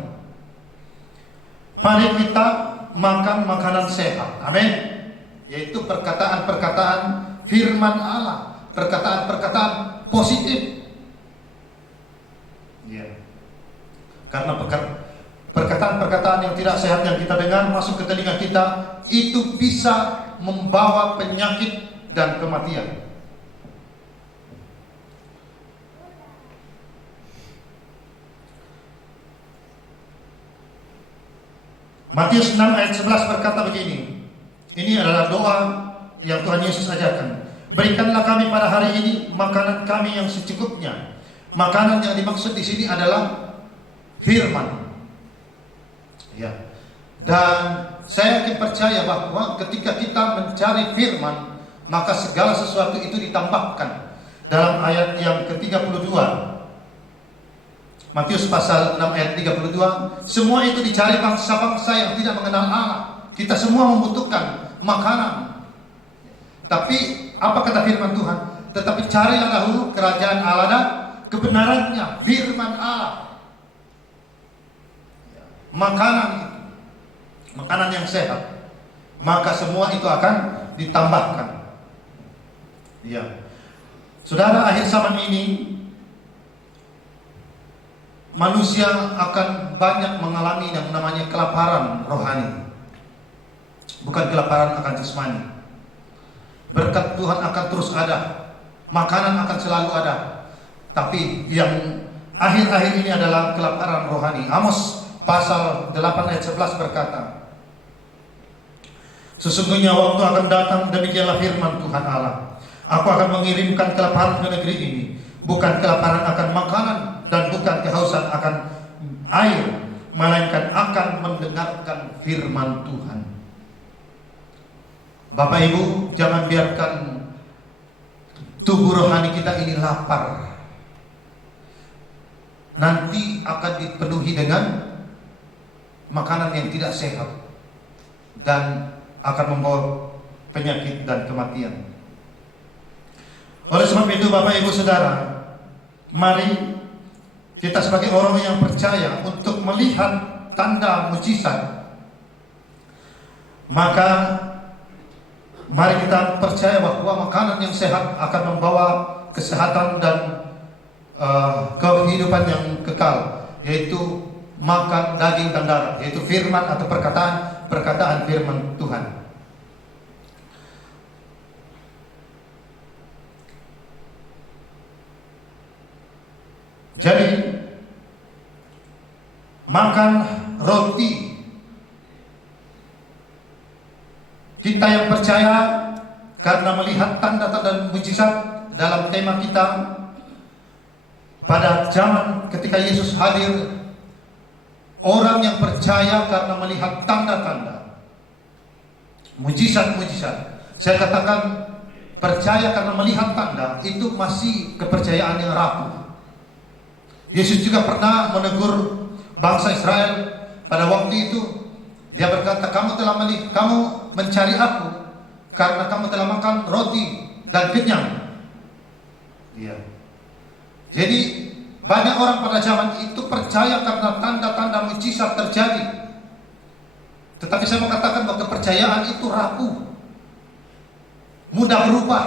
Mari kita makan makanan sehat. Amin. Yaitu perkataan-perkataan firman Allah, perkataan-perkataan positif. Ya. Karena perkataan-perkataan yang tidak sehat yang kita dengar masuk ke telinga kita, itu bisa membawa penyakit dan kematian. Matius 6 ayat 11 berkata begini. Ini adalah doa yang Tuhan Yesus ajarkan. Berikanlah kami pada hari ini makanan kami yang secukupnya. Makanan yang dimaksud di sini adalah firman. Ya. Dan saya yakin percaya bahwa ketika kita mencari firman, maka segala sesuatu itu ditambahkan. Dalam ayat yang ke-32, Matius pasal 6 ayat 32, semua itu dicari bangsa-bangsa yang tidak mengenal Allah. Kita semua membutuhkan makanan. Tapi apa kata firman Tuhan? Tetapi carilah dahulu kerajaan Allah dan kebenarannya, firman Allah. Makanan yang sehat, maka semua itu akan ditambahkan. Ya. Saudara, akhir zaman ini manusia akan banyak mengalami yang namanya kelaparan rohani. Bukan kelaparan akan jasmani. Berkat Tuhan akan terus ada, makanan akan selalu ada. Tapi yang akhir-akhir ini adalah kelaparan rohani. Amos pasal 8 ayat 11 berkata, sesungguhnya waktu akan datang, demikianlah firman Tuhan Allah, aku akan mengirimkan kelaparan ke negeri ini, bukan kelaparan akan makanan dan bukan kehausan akan air, melainkan akan mendengarkan firman Tuhan. Bapak Ibu, jangan biarkan tubuh rohani kita ini lapar. Nanti akan dipenuhi dengan makanan yang tidak sehat dan akan membawa penyakit dan kematian. Oleh sebab itu Bapak Ibu Saudara, mari kita sebagai orang yang percaya untuk melihat tanda mujizat, maka mari kita percaya bahwa makanan yang sehat akan membawa kesehatan dan kehidupan yang kekal, yaitu makan daging dan darah, yaitu firman atau perkataan firman Tuhan. Jadi makan roti, kita yang percaya karena melihat tanda-tanda mujizat dalam tema kita pada zaman ketika Yesus hadir, orang yang percaya karena melihat tanda-tanda mujizat-mujizat. Saya katakan percaya karena melihat tanda itu masih kepercayaan yang rapuh. Yesus juga pernah menegur bangsa Israel pada waktu itu. Dia berkata, kamu mencari aku karena kamu telah makan roti dan kenyang. Iya. Jadi banyak orang pada zaman itu percaya karena tanda-tanda mujizat terjadi. Tetapi saya mau katakan bahwa kepercayaan itu rapuh, mudah berubah.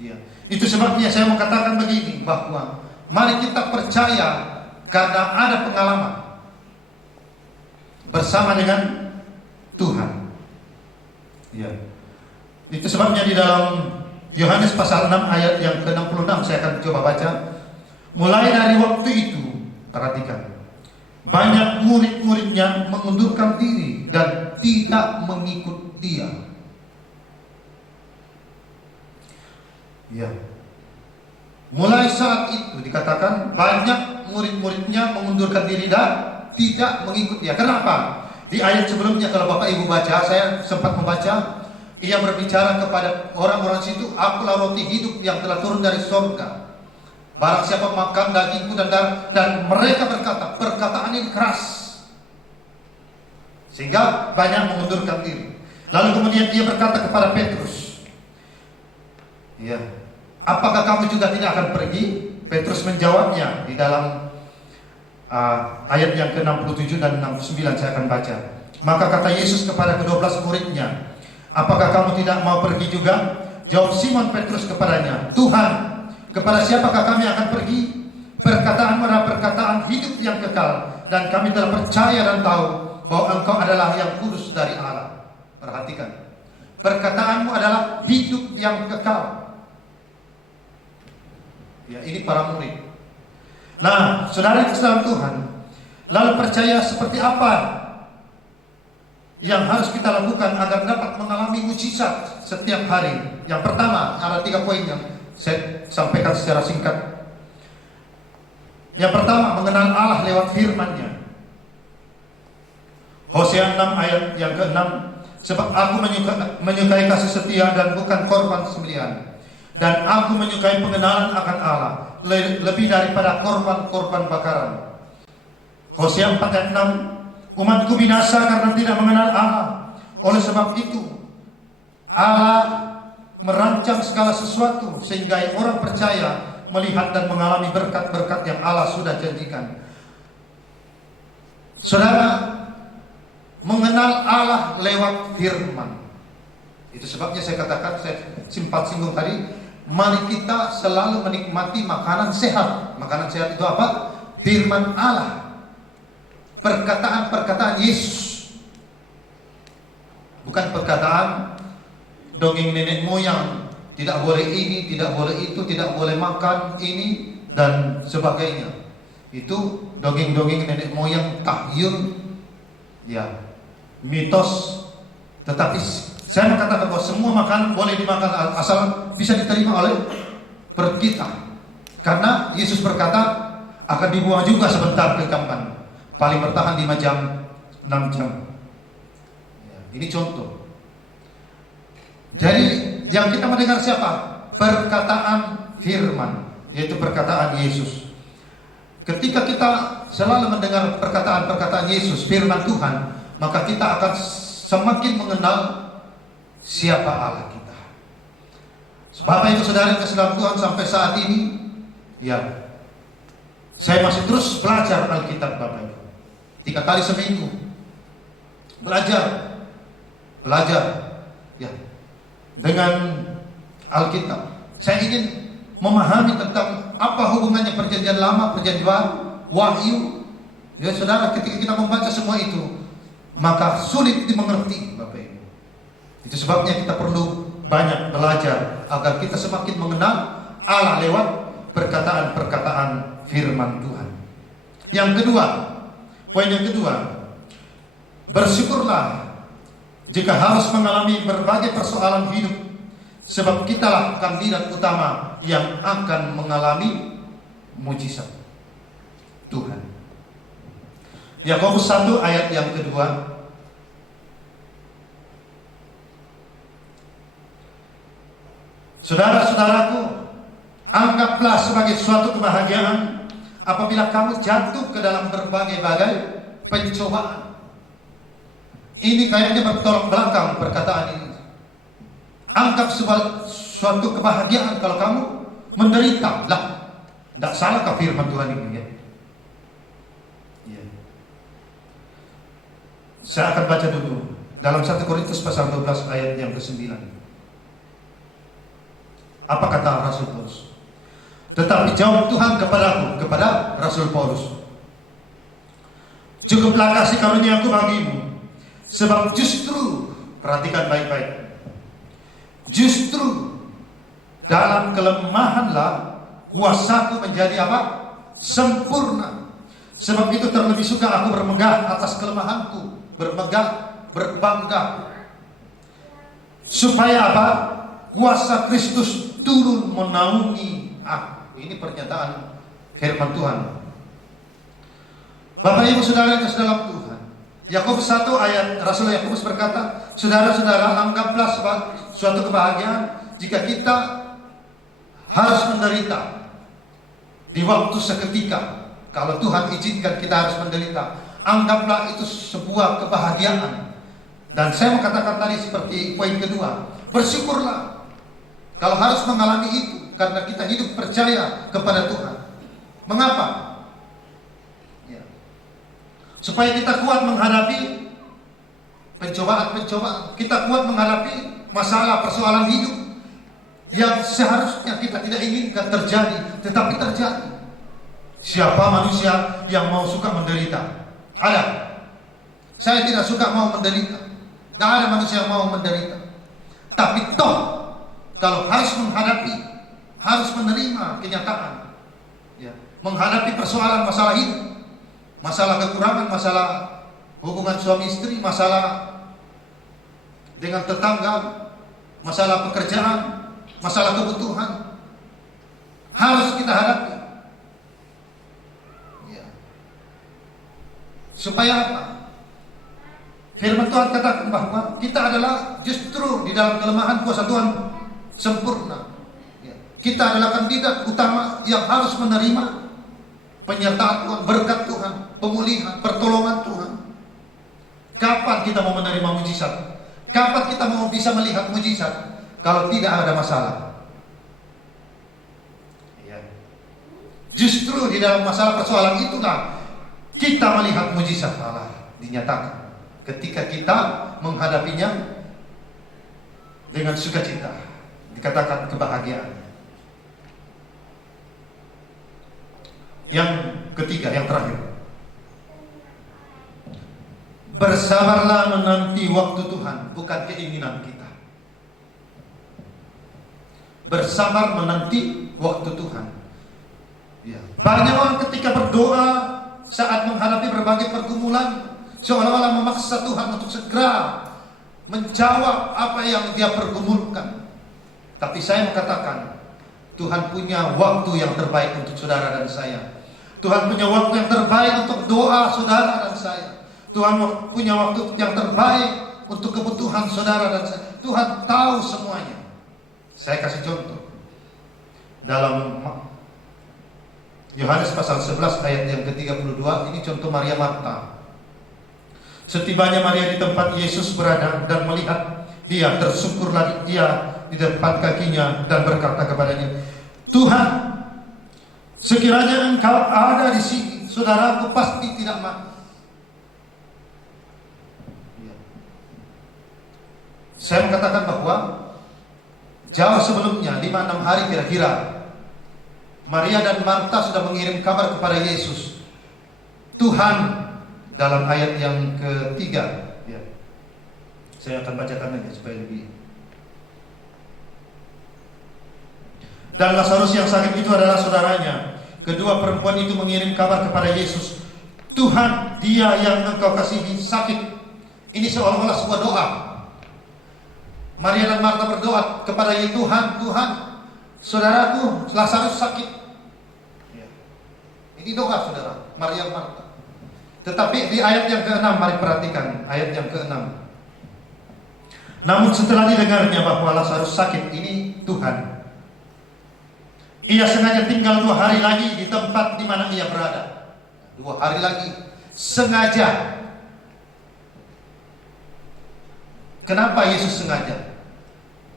Iya. Itu sebabnya saya mau katakan begini, bahwa mari kita percaya karena ada pengalaman bersama dengan Tuhan. Ya. Itu sebabnya di dalam Yohanes pasal 6 ayat yang ke-66 saya akan coba baca. Mulai dari waktu itu, perhatikan, banyak murid-muridnya mengundurkan diri dan tidak mengikut dia. Ya. Mulai saat itu dikatakan banyak murid-muridnya mengundurkan diri dan tidak mengikut dia. Kenapa? Di ayat sebelumnya kalau Bapak Ibu baca, saya sempat membaca, ia berbicara kepada orang-orang situ, akulah roti hidup yang telah turun dari surga. Barang siapa makan dagingku dan darah, dan mereka berkata, perkataan ini keras, sehingga banyak mengundurkan diri. Lalu kemudian dia berkata kepada Petrus, ya, apakah kamu juga tidak akan pergi? Petrus menjawabnya di dalam ayat yang ke-67 dan 69 saya akan baca. Maka kata Yesus kepada ke-12 muridnya, apakah kamu tidak mau pergi juga? Jawab Simon Petrus kepadanya, Tuhan, kepada siapakah kami akan pergi? Perkataan-Mu adalah perkataan hidup yang kekal, dan kami telah percaya dan tahu bahwa Engkau adalah yang kudus dari Allah. Perhatikan, perkataan-Mu adalah hidup yang kekal. Ya, ini para murid. Nah, saudara dalam Tuhan, lalu percaya seperti apa yang harus kita lakukan agar dapat mengalami mujizat setiap hari? Yang pertama, ada 3 poin yang saya sampaikan secara singkat. Yang pertama, mengenal Allah lewat firman-Nya. Hosea 6 ayat yang ke-6, sebab aku menyukai kasih setia dan bukan korban sembelihan, dan aku menyukai pengenalan akan Allah lebih daripada korban-korban bakaran. Hosea 4 ayat 6, umatku binasa karena tidak mengenal Allah. Oleh sebab itu Allah merancang segala sesuatu sehingga orang percaya melihat dan mengalami berkat-berkat yang Allah sudah janjikan. Saudara, mengenal Allah lewat firman. Itu sebabnya saya katakan, saya sempat singgung tadi, mari kita selalu menikmati makanan sehat. Makanan sehat itu apa? firman Allah, perkataan-perkataan Yesus, bukan perkataan dongeng nenek moyang, tidak boleh ini, tidak boleh itu, tidak boleh makan ini dan sebagainya. Itu dongeng-dongeng nenek moyang, tahyul, ya, mitos. Tetapi saya mengatakan bahwa semua makanan boleh dimakan asal bisa diterima oleh perut kita. Karena Yesus berkata akan dibuang juga sebentar ke kampan, paling bertahan 5 jam, 6 jam. Ya, ini contoh. Jadi yang kita mendengar siapa? Perkataan firman, yaitu perkataan Yesus. Ketika kita selalu mendengar perkataan-perkataan Yesus, firman Tuhan, maka kita akan semakin mengenal siapa Allah kita. Bapak Ibu Saudara yang kasih dalam Tuhan, sampai saat ini, ya, saya masih terus belajar Alkitab, Bapak Ibu. 3 kali seminggu belajar, ya, dengan Alkitab. Saya ingin memahami tentang apa hubungannya perjanjian lama, perjanjian baru, wahyu. Ya saudara, ketika kita membaca semua itu, maka sulit dimengerti, Bapak Ibu. Itu sebabnya kita perlu banyak belajar agar kita semakin mengenal Allah lewat perkataan-perkataan firman Tuhan. Yang kedua, poin yang kedua, bersyukurlah jika harus mengalami berbagai persoalan hidup, sebab kitalah kandidat utama yang akan mengalami mujizat Tuhan. Yakobus 1 ayat yang kedua. Saudara-saudaraku, anggaplah sebagai suatu kebahagiaan apabila kamu jatuh ke dalam berbagai-bagai pencobaan. Ini kayaknya bertolak belakang perkataan ini. Anggap sebagai suatu kebahagiaan kalau kamu menderita. Lah, tidak salahkah firman Tuhan ini? Ya? Ya. Saya akan baca dulu dalam 1 Korintus pasal 12 ayat yang ke-9. Apa kata Rasul Paulus? Tetapi jawab Tuhan kepadaku, kepada Rasul Paulus, cukuplah kasih karunia-Ku bagimu, sebab justru, perhatikan baik-baik, justru dalam kelemahanlah kuasa-Ku menjadi apa? Sempurna. Sebab itu terlebih suka aku bermegah atas kelemahanku, bermegah, berbangga, supaya apa? Kuasa Kristus turun menaungi aku. Ini pernyataan firman Tuhan. Bapak Ibu Saudara yang kasih dalam Tuhan, Yakobus 1 ayat, Rasul Yakobus berkata, saudara-saudara, anggaplah sebagai suatu kebahagiaan jika kita harus menderita di waktu seketika. Kalau Tuhan izinkan kita harus menderita, anggaplah itu sebuah kebahagiaan. Dan saya mengatakan tadi seperti poin kedua, bersyukurlah kalau harus mengalami itu, karena kita hidup percaya kepada Tuhan. Mengapa? Ya. Supaya kita kuat menghadapi pencobaan-pencobaan, kita kuat menghadapi masalah persoalan hidup yang seharusnya kita tidak inginkan terjadi, tetapi terjadi. Siapa manusia yang mau suka menderita? Ada. Saya tidak suka mau menderita. Tidak ada manusia yang mau menderita. Tapi toh, kalau harus menghadapi, harus menerima kenyataan, ya, menghadapi persoalan masalah hidup, masalah kekurangan, masalah hubungan suami istri, masalah dengan tetangga, masalah pekerjaan, masalah kebutuhan, harus kita hadapi. Ya. Supaya apa? Firman Tuhan katakan bahwa kita adalah justru di dalam kelemahan kuasa Tuhan sempurna. Ya. Kita adalah kandidat utama yang harus menerima penyertaan Tuhan, berkat Tuhan, pemulihan, pertolongan Tuhan. Kapan kita mau menerima mujizat? Kapan kita mau bisa melihat mujizat kalau tidak ada masalah? Ya. Justru di dalam masalah persoalan itulah kita melihat mujizat Allah dinyatakan. Ketika kita menghadapinya dengan sukacita, dikatakan kebahagiaan. Yang ketiga, yang terakhir. Bersabarlah menanti waktu Tuhan, bukan keinginan kita. Bersabar menanti waktu Tuhan. Ya. Banyak orang ketika berdoa saat menghadapi berbagai pergumulan, seolah-olah memaksa Tuhan untuk segera menjawab apa yang dia pergumulkan. Tapi saya mengatakan, Tuhan punya waktu yang terbaik untuk saudara dan saya. Tuhan punya waktu yang terbaik untuk doa saudara dan saya. Tuhan punya waktu yang terbaik untuk kebutuhan saudara dan saya. Tuhan tahu semuanya. Saya kasih contoh. Dalam Yohanes pasal 11 ayat yang ke-32, ini contoh Maria Marta. Setibanya Maria di tempat Yesus berada dan melihat dia, tersyukurlah dia di depan kakinya dan berkata kepadanya, Tuhan, sekiranya engkau ada di sini, saudaraku pasti tidak mati. Saya mengatakan bahwa jauh sebelumnya, 5-6 hari kira-kira, Maria dan Marta sudah mengirim kabar kepada Yesus. Tuhan, dalam ayat yang ketiga, ya. Saya akan bacakan lagi supaya lebih. Dan Lazarus yang sakit itu adalah saudaranya. Kedua perempuan itu mengirim kabar kepada Yesus. Tuhan, dia yang engkau kasihi sakit. Ini seolah-olah sebuah doa. Maria dan Marta berdoa kepada Tuhan, Tuhan, saudaraku Lazarus sakit. Ya. Ini doa saudara, Maria dan Marta. Tetapi di ayat yang ke-6, mari perhatikan ayat yang ke-6. Namun setelah didengarnya bahwa Lazarus sakit, ini Tuhan, ia sengaja tinggal 2 hari lagi di tempat di mana ia berada. 2 hari lagi, sengaja. Kenapa Yesus sengaja?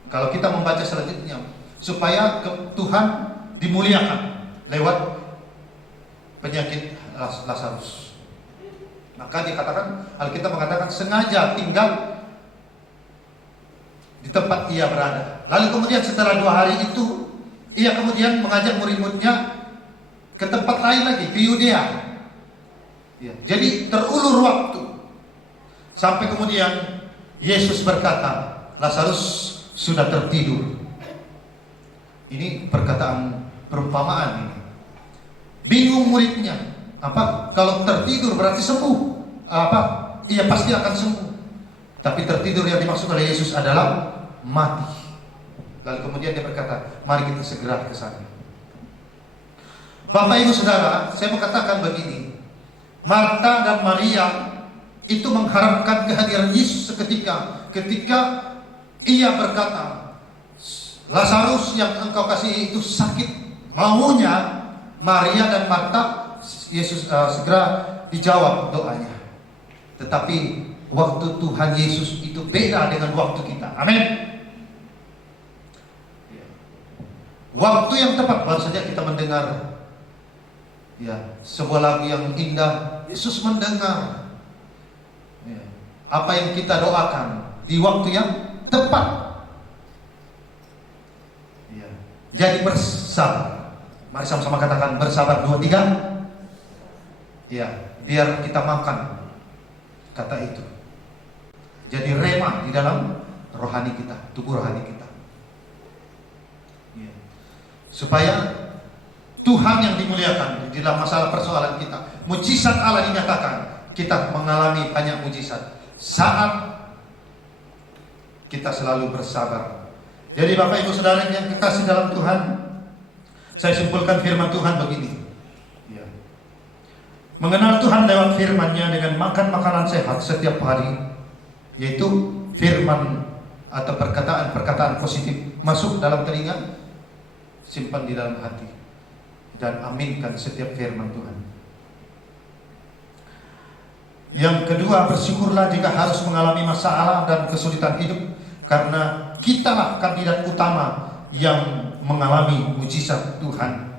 Kalau kita membaca selanjutnya, supaya Tuhan dimuliakan lewat penyakit Lazarus. Maka dikatakan, Alkitab mengatakan sengaja tinggal di tempat ia berada. Lalu kemudian setelah 2 hari itu, ia kemudian mengajak murid-muridnya ke tempat lain lagi, ke Yudea. Ya, jadi terulur waktu sampai kemudian Yesus berkata, Lazarus sudah tertidur. Ini perkataan perumpamaan ini. Bingung muridnya. Apa? Kalau tertidur berarti sembuh. Apa? Ia pasti akan sembuh. Tapi tertidur yang dimaksud oleh Yesus adalah mati. Lalu kemudian dia berkata, mari kita segera ke sana. Bapak Ibu Saudara, saya mengatakan begini. Marta dan Maria itu mengharapkan kehadiran Yesus seketika. Ketika ia berkata, Lazarus yang engkau kasihi itu sakit. Maunya Maria dan Marta, Yesus segera dijawab doanya. Tetapi waktu Tuhan Yesus itu beda dengan waktu kita. Amin. Waktu yang tepat, baru saja kita mendengar ya, sebuah lagu yang indah. Yesus mendengar ya, apa yang kita doakan di waktu yang tepat ya. Jadi bersabar. Mari sama-sama katakan bersabar. 2, 3 ya, biar kita makan kata itu. Jadi rema di dalam rohani kita, tubuh rohani kita ya. Supaya Tuhan yang dimuliakan di dalam masalah persoalan kita. Mujizat Allah dinyatakan. Kita mengalami banyak mujizat saat kita selalu bersabar. Jadi Bapak Ibu Saudara yang kekasih dalam Tuhan, saya simpulkan firman Tuhan begini ya. Mengenal Tuhan lewat firman-Nya dengan makan makanan sehat setiap hari, yaitu firman atau perkataan-perkataan positif masuk dalam telinga, simpan di dalam hati, dan aminkan setiap firman Tuhan. Yang kedua, bersyukurlah jika harus mengalami masalah dan kesulitan hidup, karena kitalah kandidat utama yang mengalami mujizat Tuhan.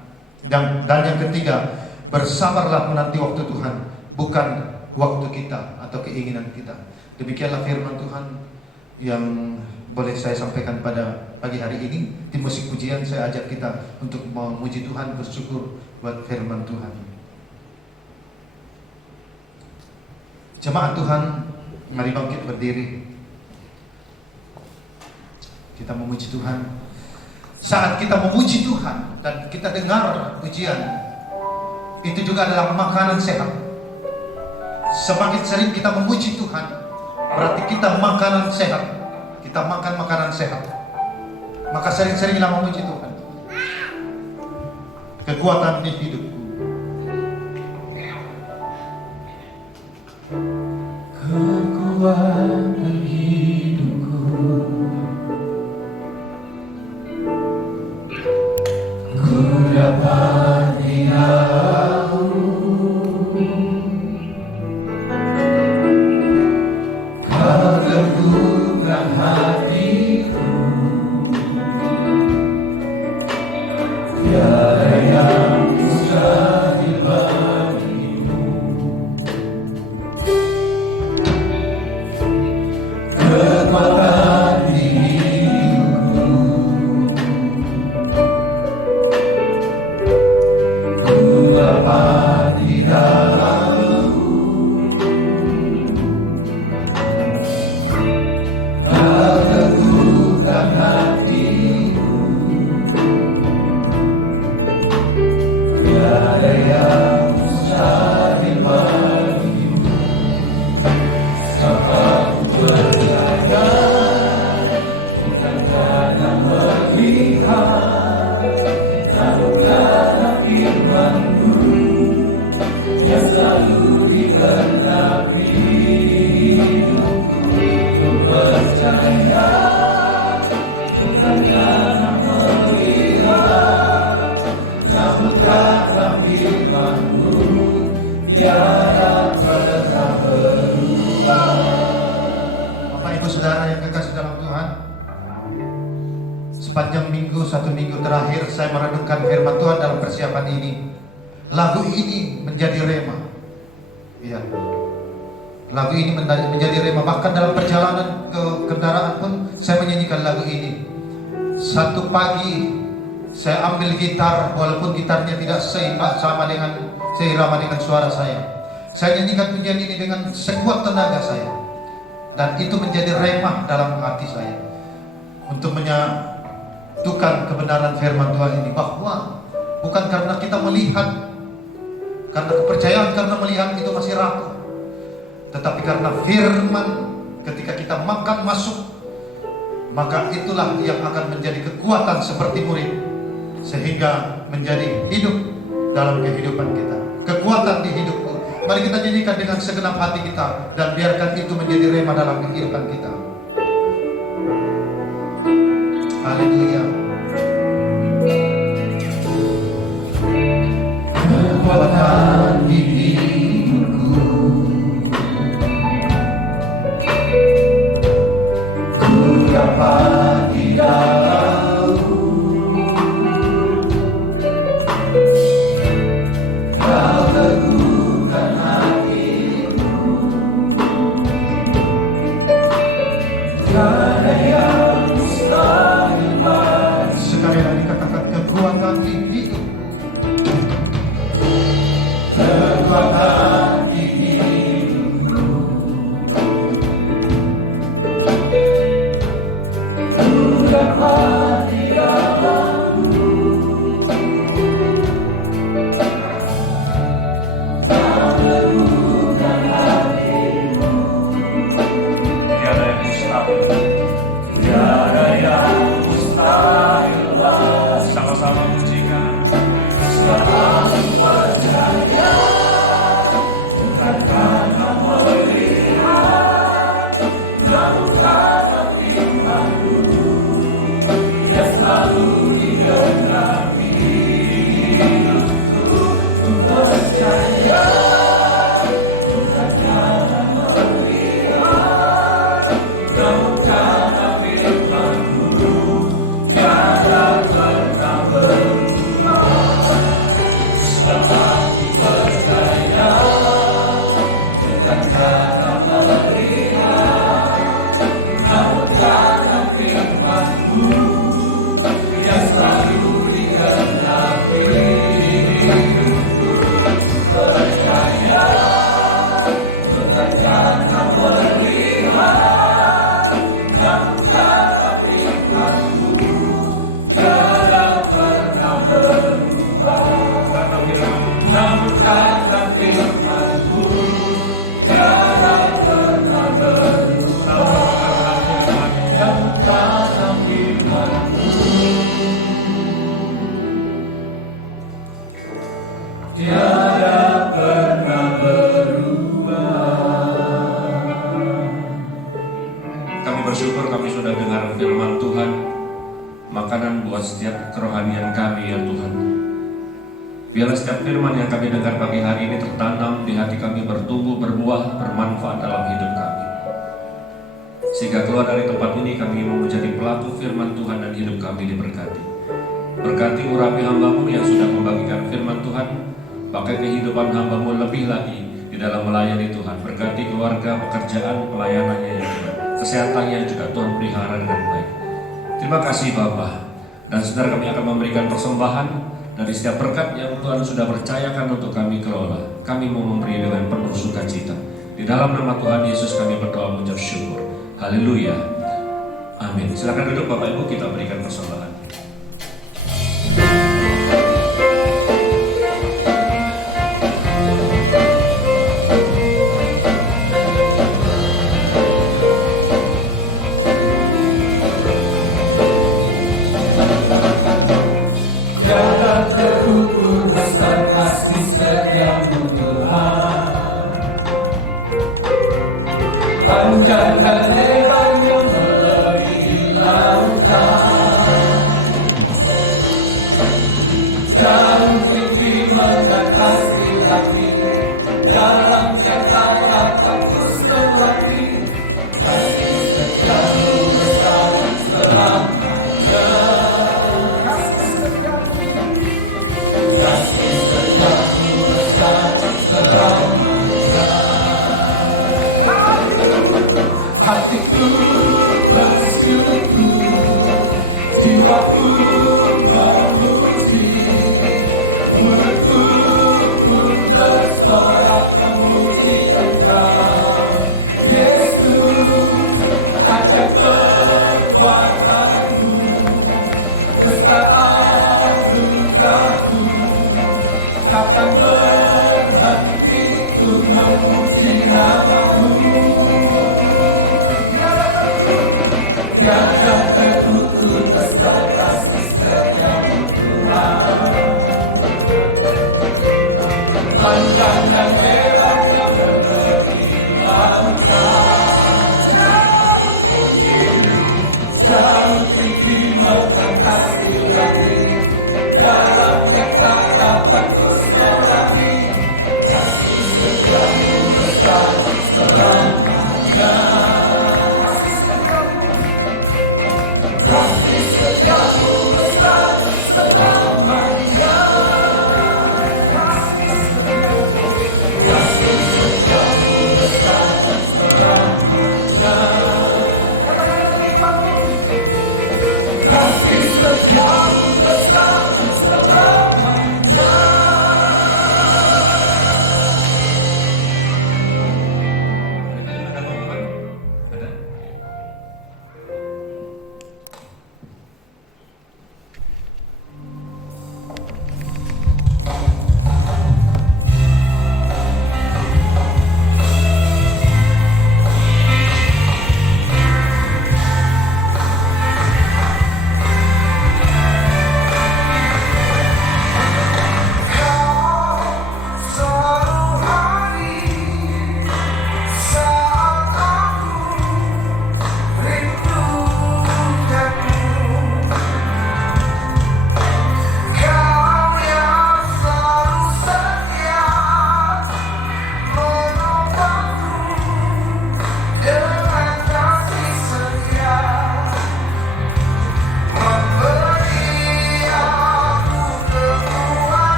Dan yang ketiga, bersabarlah menanti waktu Tuhan, bukan waktu kita atau keinginan kita. Demikianlah firman Tuhan yang boleh saya sampaikan pada pagi hari ini. Di musik pujian saya ajak kita untuk memuji Tuhan, bersyukur buat firman Tuhan. Jemaat Tuhan, mari bangkit berdiri. Kita memuji Tuhan. Saat kita memuji Tuhan dan kita dengar pujian, itu juga adalah makanan sehat. Semakin sering kita memuji Tuhan, berarti kita makanan sehat. Kita makan makanan sehat. Maka sering-seringlah memuji Tuhan. Kekuatan di hidupku. Kekuatan hidupku, ku dapat di dalam-Mu. Kau teguhkan hatiku, tiada yang mustahil bagimu. Kekuatan di hidupku, ku dapat di dalam-Mu. Kau teguhkan hatiku, tiada yang mustahil bagimu. Sampai ku percaya, bukan karena melihat, namun karena firman-Mu yang selalu digenapi hidupku. Ku percaya, bukan karena melihat, namun karena firman-Mu tiada pernah berubah. Bapak Ibu Saudara yang kekasih dalam Tuhan, sepanjang satu minggu terakhir saya merenungkan firman Tuhan dalam persiapan ini. Lagu ini menjadi rema. Iya. Lagu ini menjadi rema. Bahkan dalam perjalanan ke kendaraan pun saya menyanyikan lagu ini. Satu pagi saya ambil gitar, walaupun gitarnya tidak seirama dengan suara saya. Saya nyanyikan pujian ini dengan sekuat tenaga saya. Dan itu menjadi remah dalam hati saya untuk menyatukan kebenaran firman Tuhan ini, bahwa bukan karena kita melihat, karena kepercayaan karena melihat itu masih rapuh, tetapi karena firman ketika kita makan masuk, maka itulah yang akan menjadi kekuatan seperti murid, sehingga menjadi hidup dalam kehidupan kita. Kekuatan di hidupku. Mari kita nyanyikan dengan segenap hati kita, dan biarkan itu menjadi rema dalam kehidupan kita. Haleluya. Kekuatan di hidupku, ku dapat di dalam-Mu. Kau teguhkan hatiku, tiada yang mustahil bagimu. Sekali lagi katakan kekuatan di hidupku. Kekuatan di hidupku, ku dapat di dalam-Mu. Kau teguhkan hatiku, Tiada yang mustahil. tiada yang mustahil bagimu. Sama-sama pujikan. Selalu percaya, bukan karena melihat, namun karena firman-Mu yang selalu digenapi hidupku. Ku percaya, bukan karena melihat, namun karena firman-Mu tiada pernah berubah. Aku percaya, bukan karena melihat, namun karena firman-Mu yang selalu digenapi hidupku. buat setiap kerohanian kami ya Tuhan. Biarlah setiap firman yang kami dengar pagi hari ini tertanam di hati kami, bertumbuh, berbuah, bermanfaat dalam hidup kami. Sehingga keluar dari tempat ini kami mau menjadi pelaku firman Tuhan dan hidup kami diberkati. Berkati urapi hamba-Mu yang sudah membagikan firman Tuhan, pakai kehidupan hamba-Mu lebih lagi di dalam melayani Tuhan. Berkati keluarga, pekerjaan, pelayanannya ya Tuhan, kesehatannya juga Tuhan pelihara dengan baik. Terima kasih Bapa. Dan saudara, kami akan memberikan persembahan dari setiap berkat yang Tuhan sudah percayakan untuk kami kelola. Kami mau memberi dengan penuh sukacita. Di dalam nama Tuhan Yesus kami berdoa mengucap syukur. Haleluya. Amin. Silakan duduk Bapak Ibu, kita berikan persembahan. Panjang dan lebarnya melebihi lautan, dan tinggi mengatasi langit, dalamnya tak dapat terlaki, dan sejauh besar selamanya, dan sejauh besar selamanya. Hatiku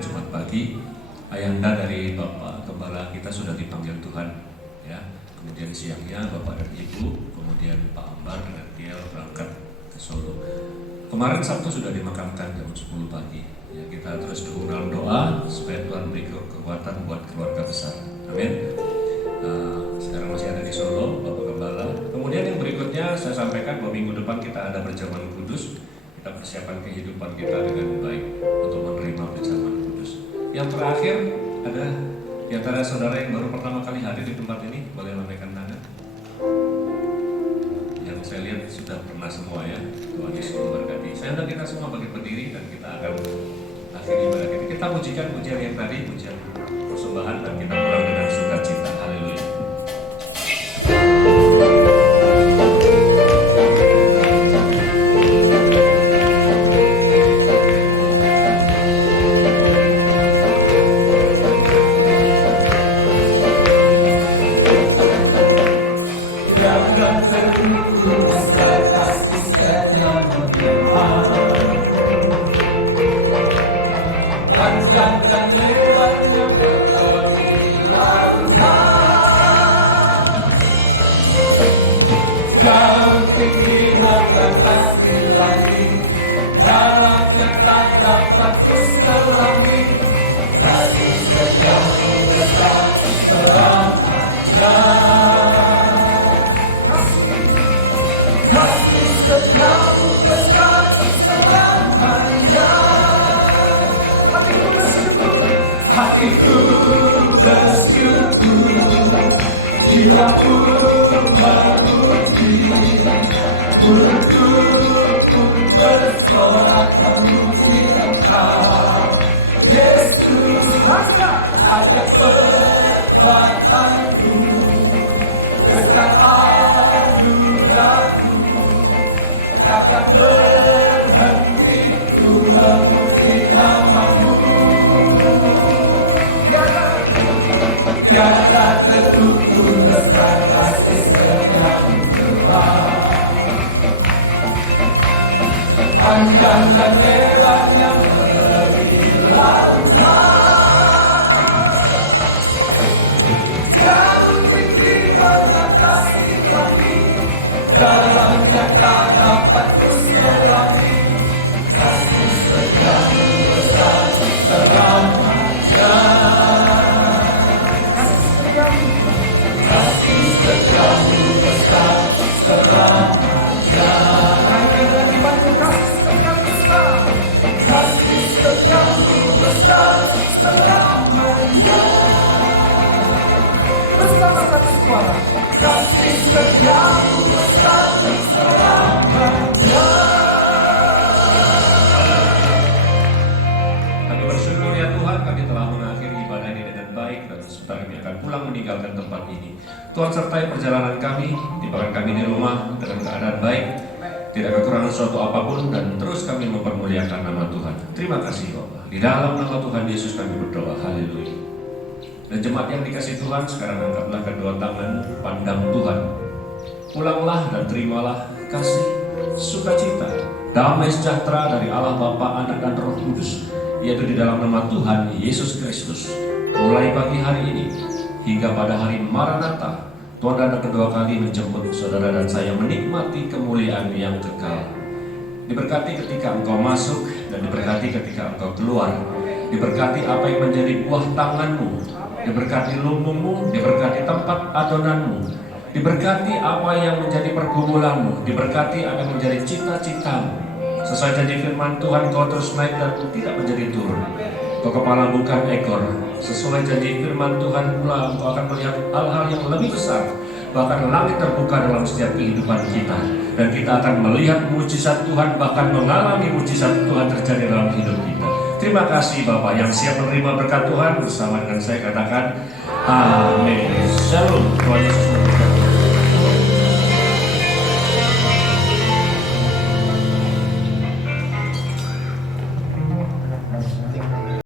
Jumat pagi, ayahanda dari Bapak Gembala kita sudah dipanggil Tuhan, ya. Kemudian siangnya Bapak dan Ibu, kemudian Pak Ambar dan Tiel berangkat ke Solo. Kemarin Sabtu sudah dimakamkan jam 10 pagi. Ya, kita terus dukung dalam doa supaya Tuhan beri kekuatan buat keluarga besar. Amin. Sekarang masih ada di Solo, Bapak Gembala. Kemudian yang berikutnya saya sampaikan bahwa minggu depan kita ada berjamuan kudus. Kita persiapkan kehidupan kita dengan baik untuk menerima berjamuan kudus. Yang terakhir ada di antara saudara yang baru pertama kali hadir di tempat ini, boleh lambaikan tangan. Yang saya lihat sudah pernah semua ya. Tuhan Yesus memberkati. Saya undang kita semua bagi berdiri dan kita akan akhiri ibadah kita. Kita pujikan pujian yang tadi, pujian persembahan, dan kita pulang dengan sukacita. Haleluya. Tuhan sertai perjalanan kami, tibakan kami di rumah dengan keadaan baik, tidak kekurangan suatu apapun, dan terus kami mempermuliakan nama Tuhan. Terima kasih Bapak. Di dalam nama Tuhan Yesus kami berdoa. Haleluya. Dan jemaat yang dikasih Tuhan, sekarang angkatlah kedua tangan, pandang Tuhan. Pulanglah dan terimalah kasih, sukacita, damai sejahtera dari Allah Bapa, Anak, dan Roh Kudus, yaitu di dalam nama Tuhan Yesus Kristus. Mulai pagi hari ini hingga pada hari Maranatha, Tuhan datang kedua kali menjemput saudara dan saya menikmati kemuliaan yang kekal. Diberkati ketika engkau masuk dan diberkati ketika engkau keluar. Diberkati apa yang menjadi buah tanganmu, diberkati lumbungmu, diberkati tempat adonanmu, diberkati apa yang menjadi pergumulanmu, diberkati apa yang menjadi cita-citamu. Sesuai janji firman Tuhan, kau terus naik dan tidak menjadi turun. Kau kepala bukan ekor. Sesuai janji firman Tuhan pula, engkau akan melihat hal-hal yang lebih besar. Bahkan langit terbuka dalam setiap kehidupan kita. Dan kita akan melihat mujizat Tuhan, bahkan mengalami mujizat Tuhan terjadi dalam hidup kita. Terima kasih Bapak yang siap menerima berkat Tuhan. Bersama dengan saya katakan, amin. Shalom. Tuhan Yesus memberkati.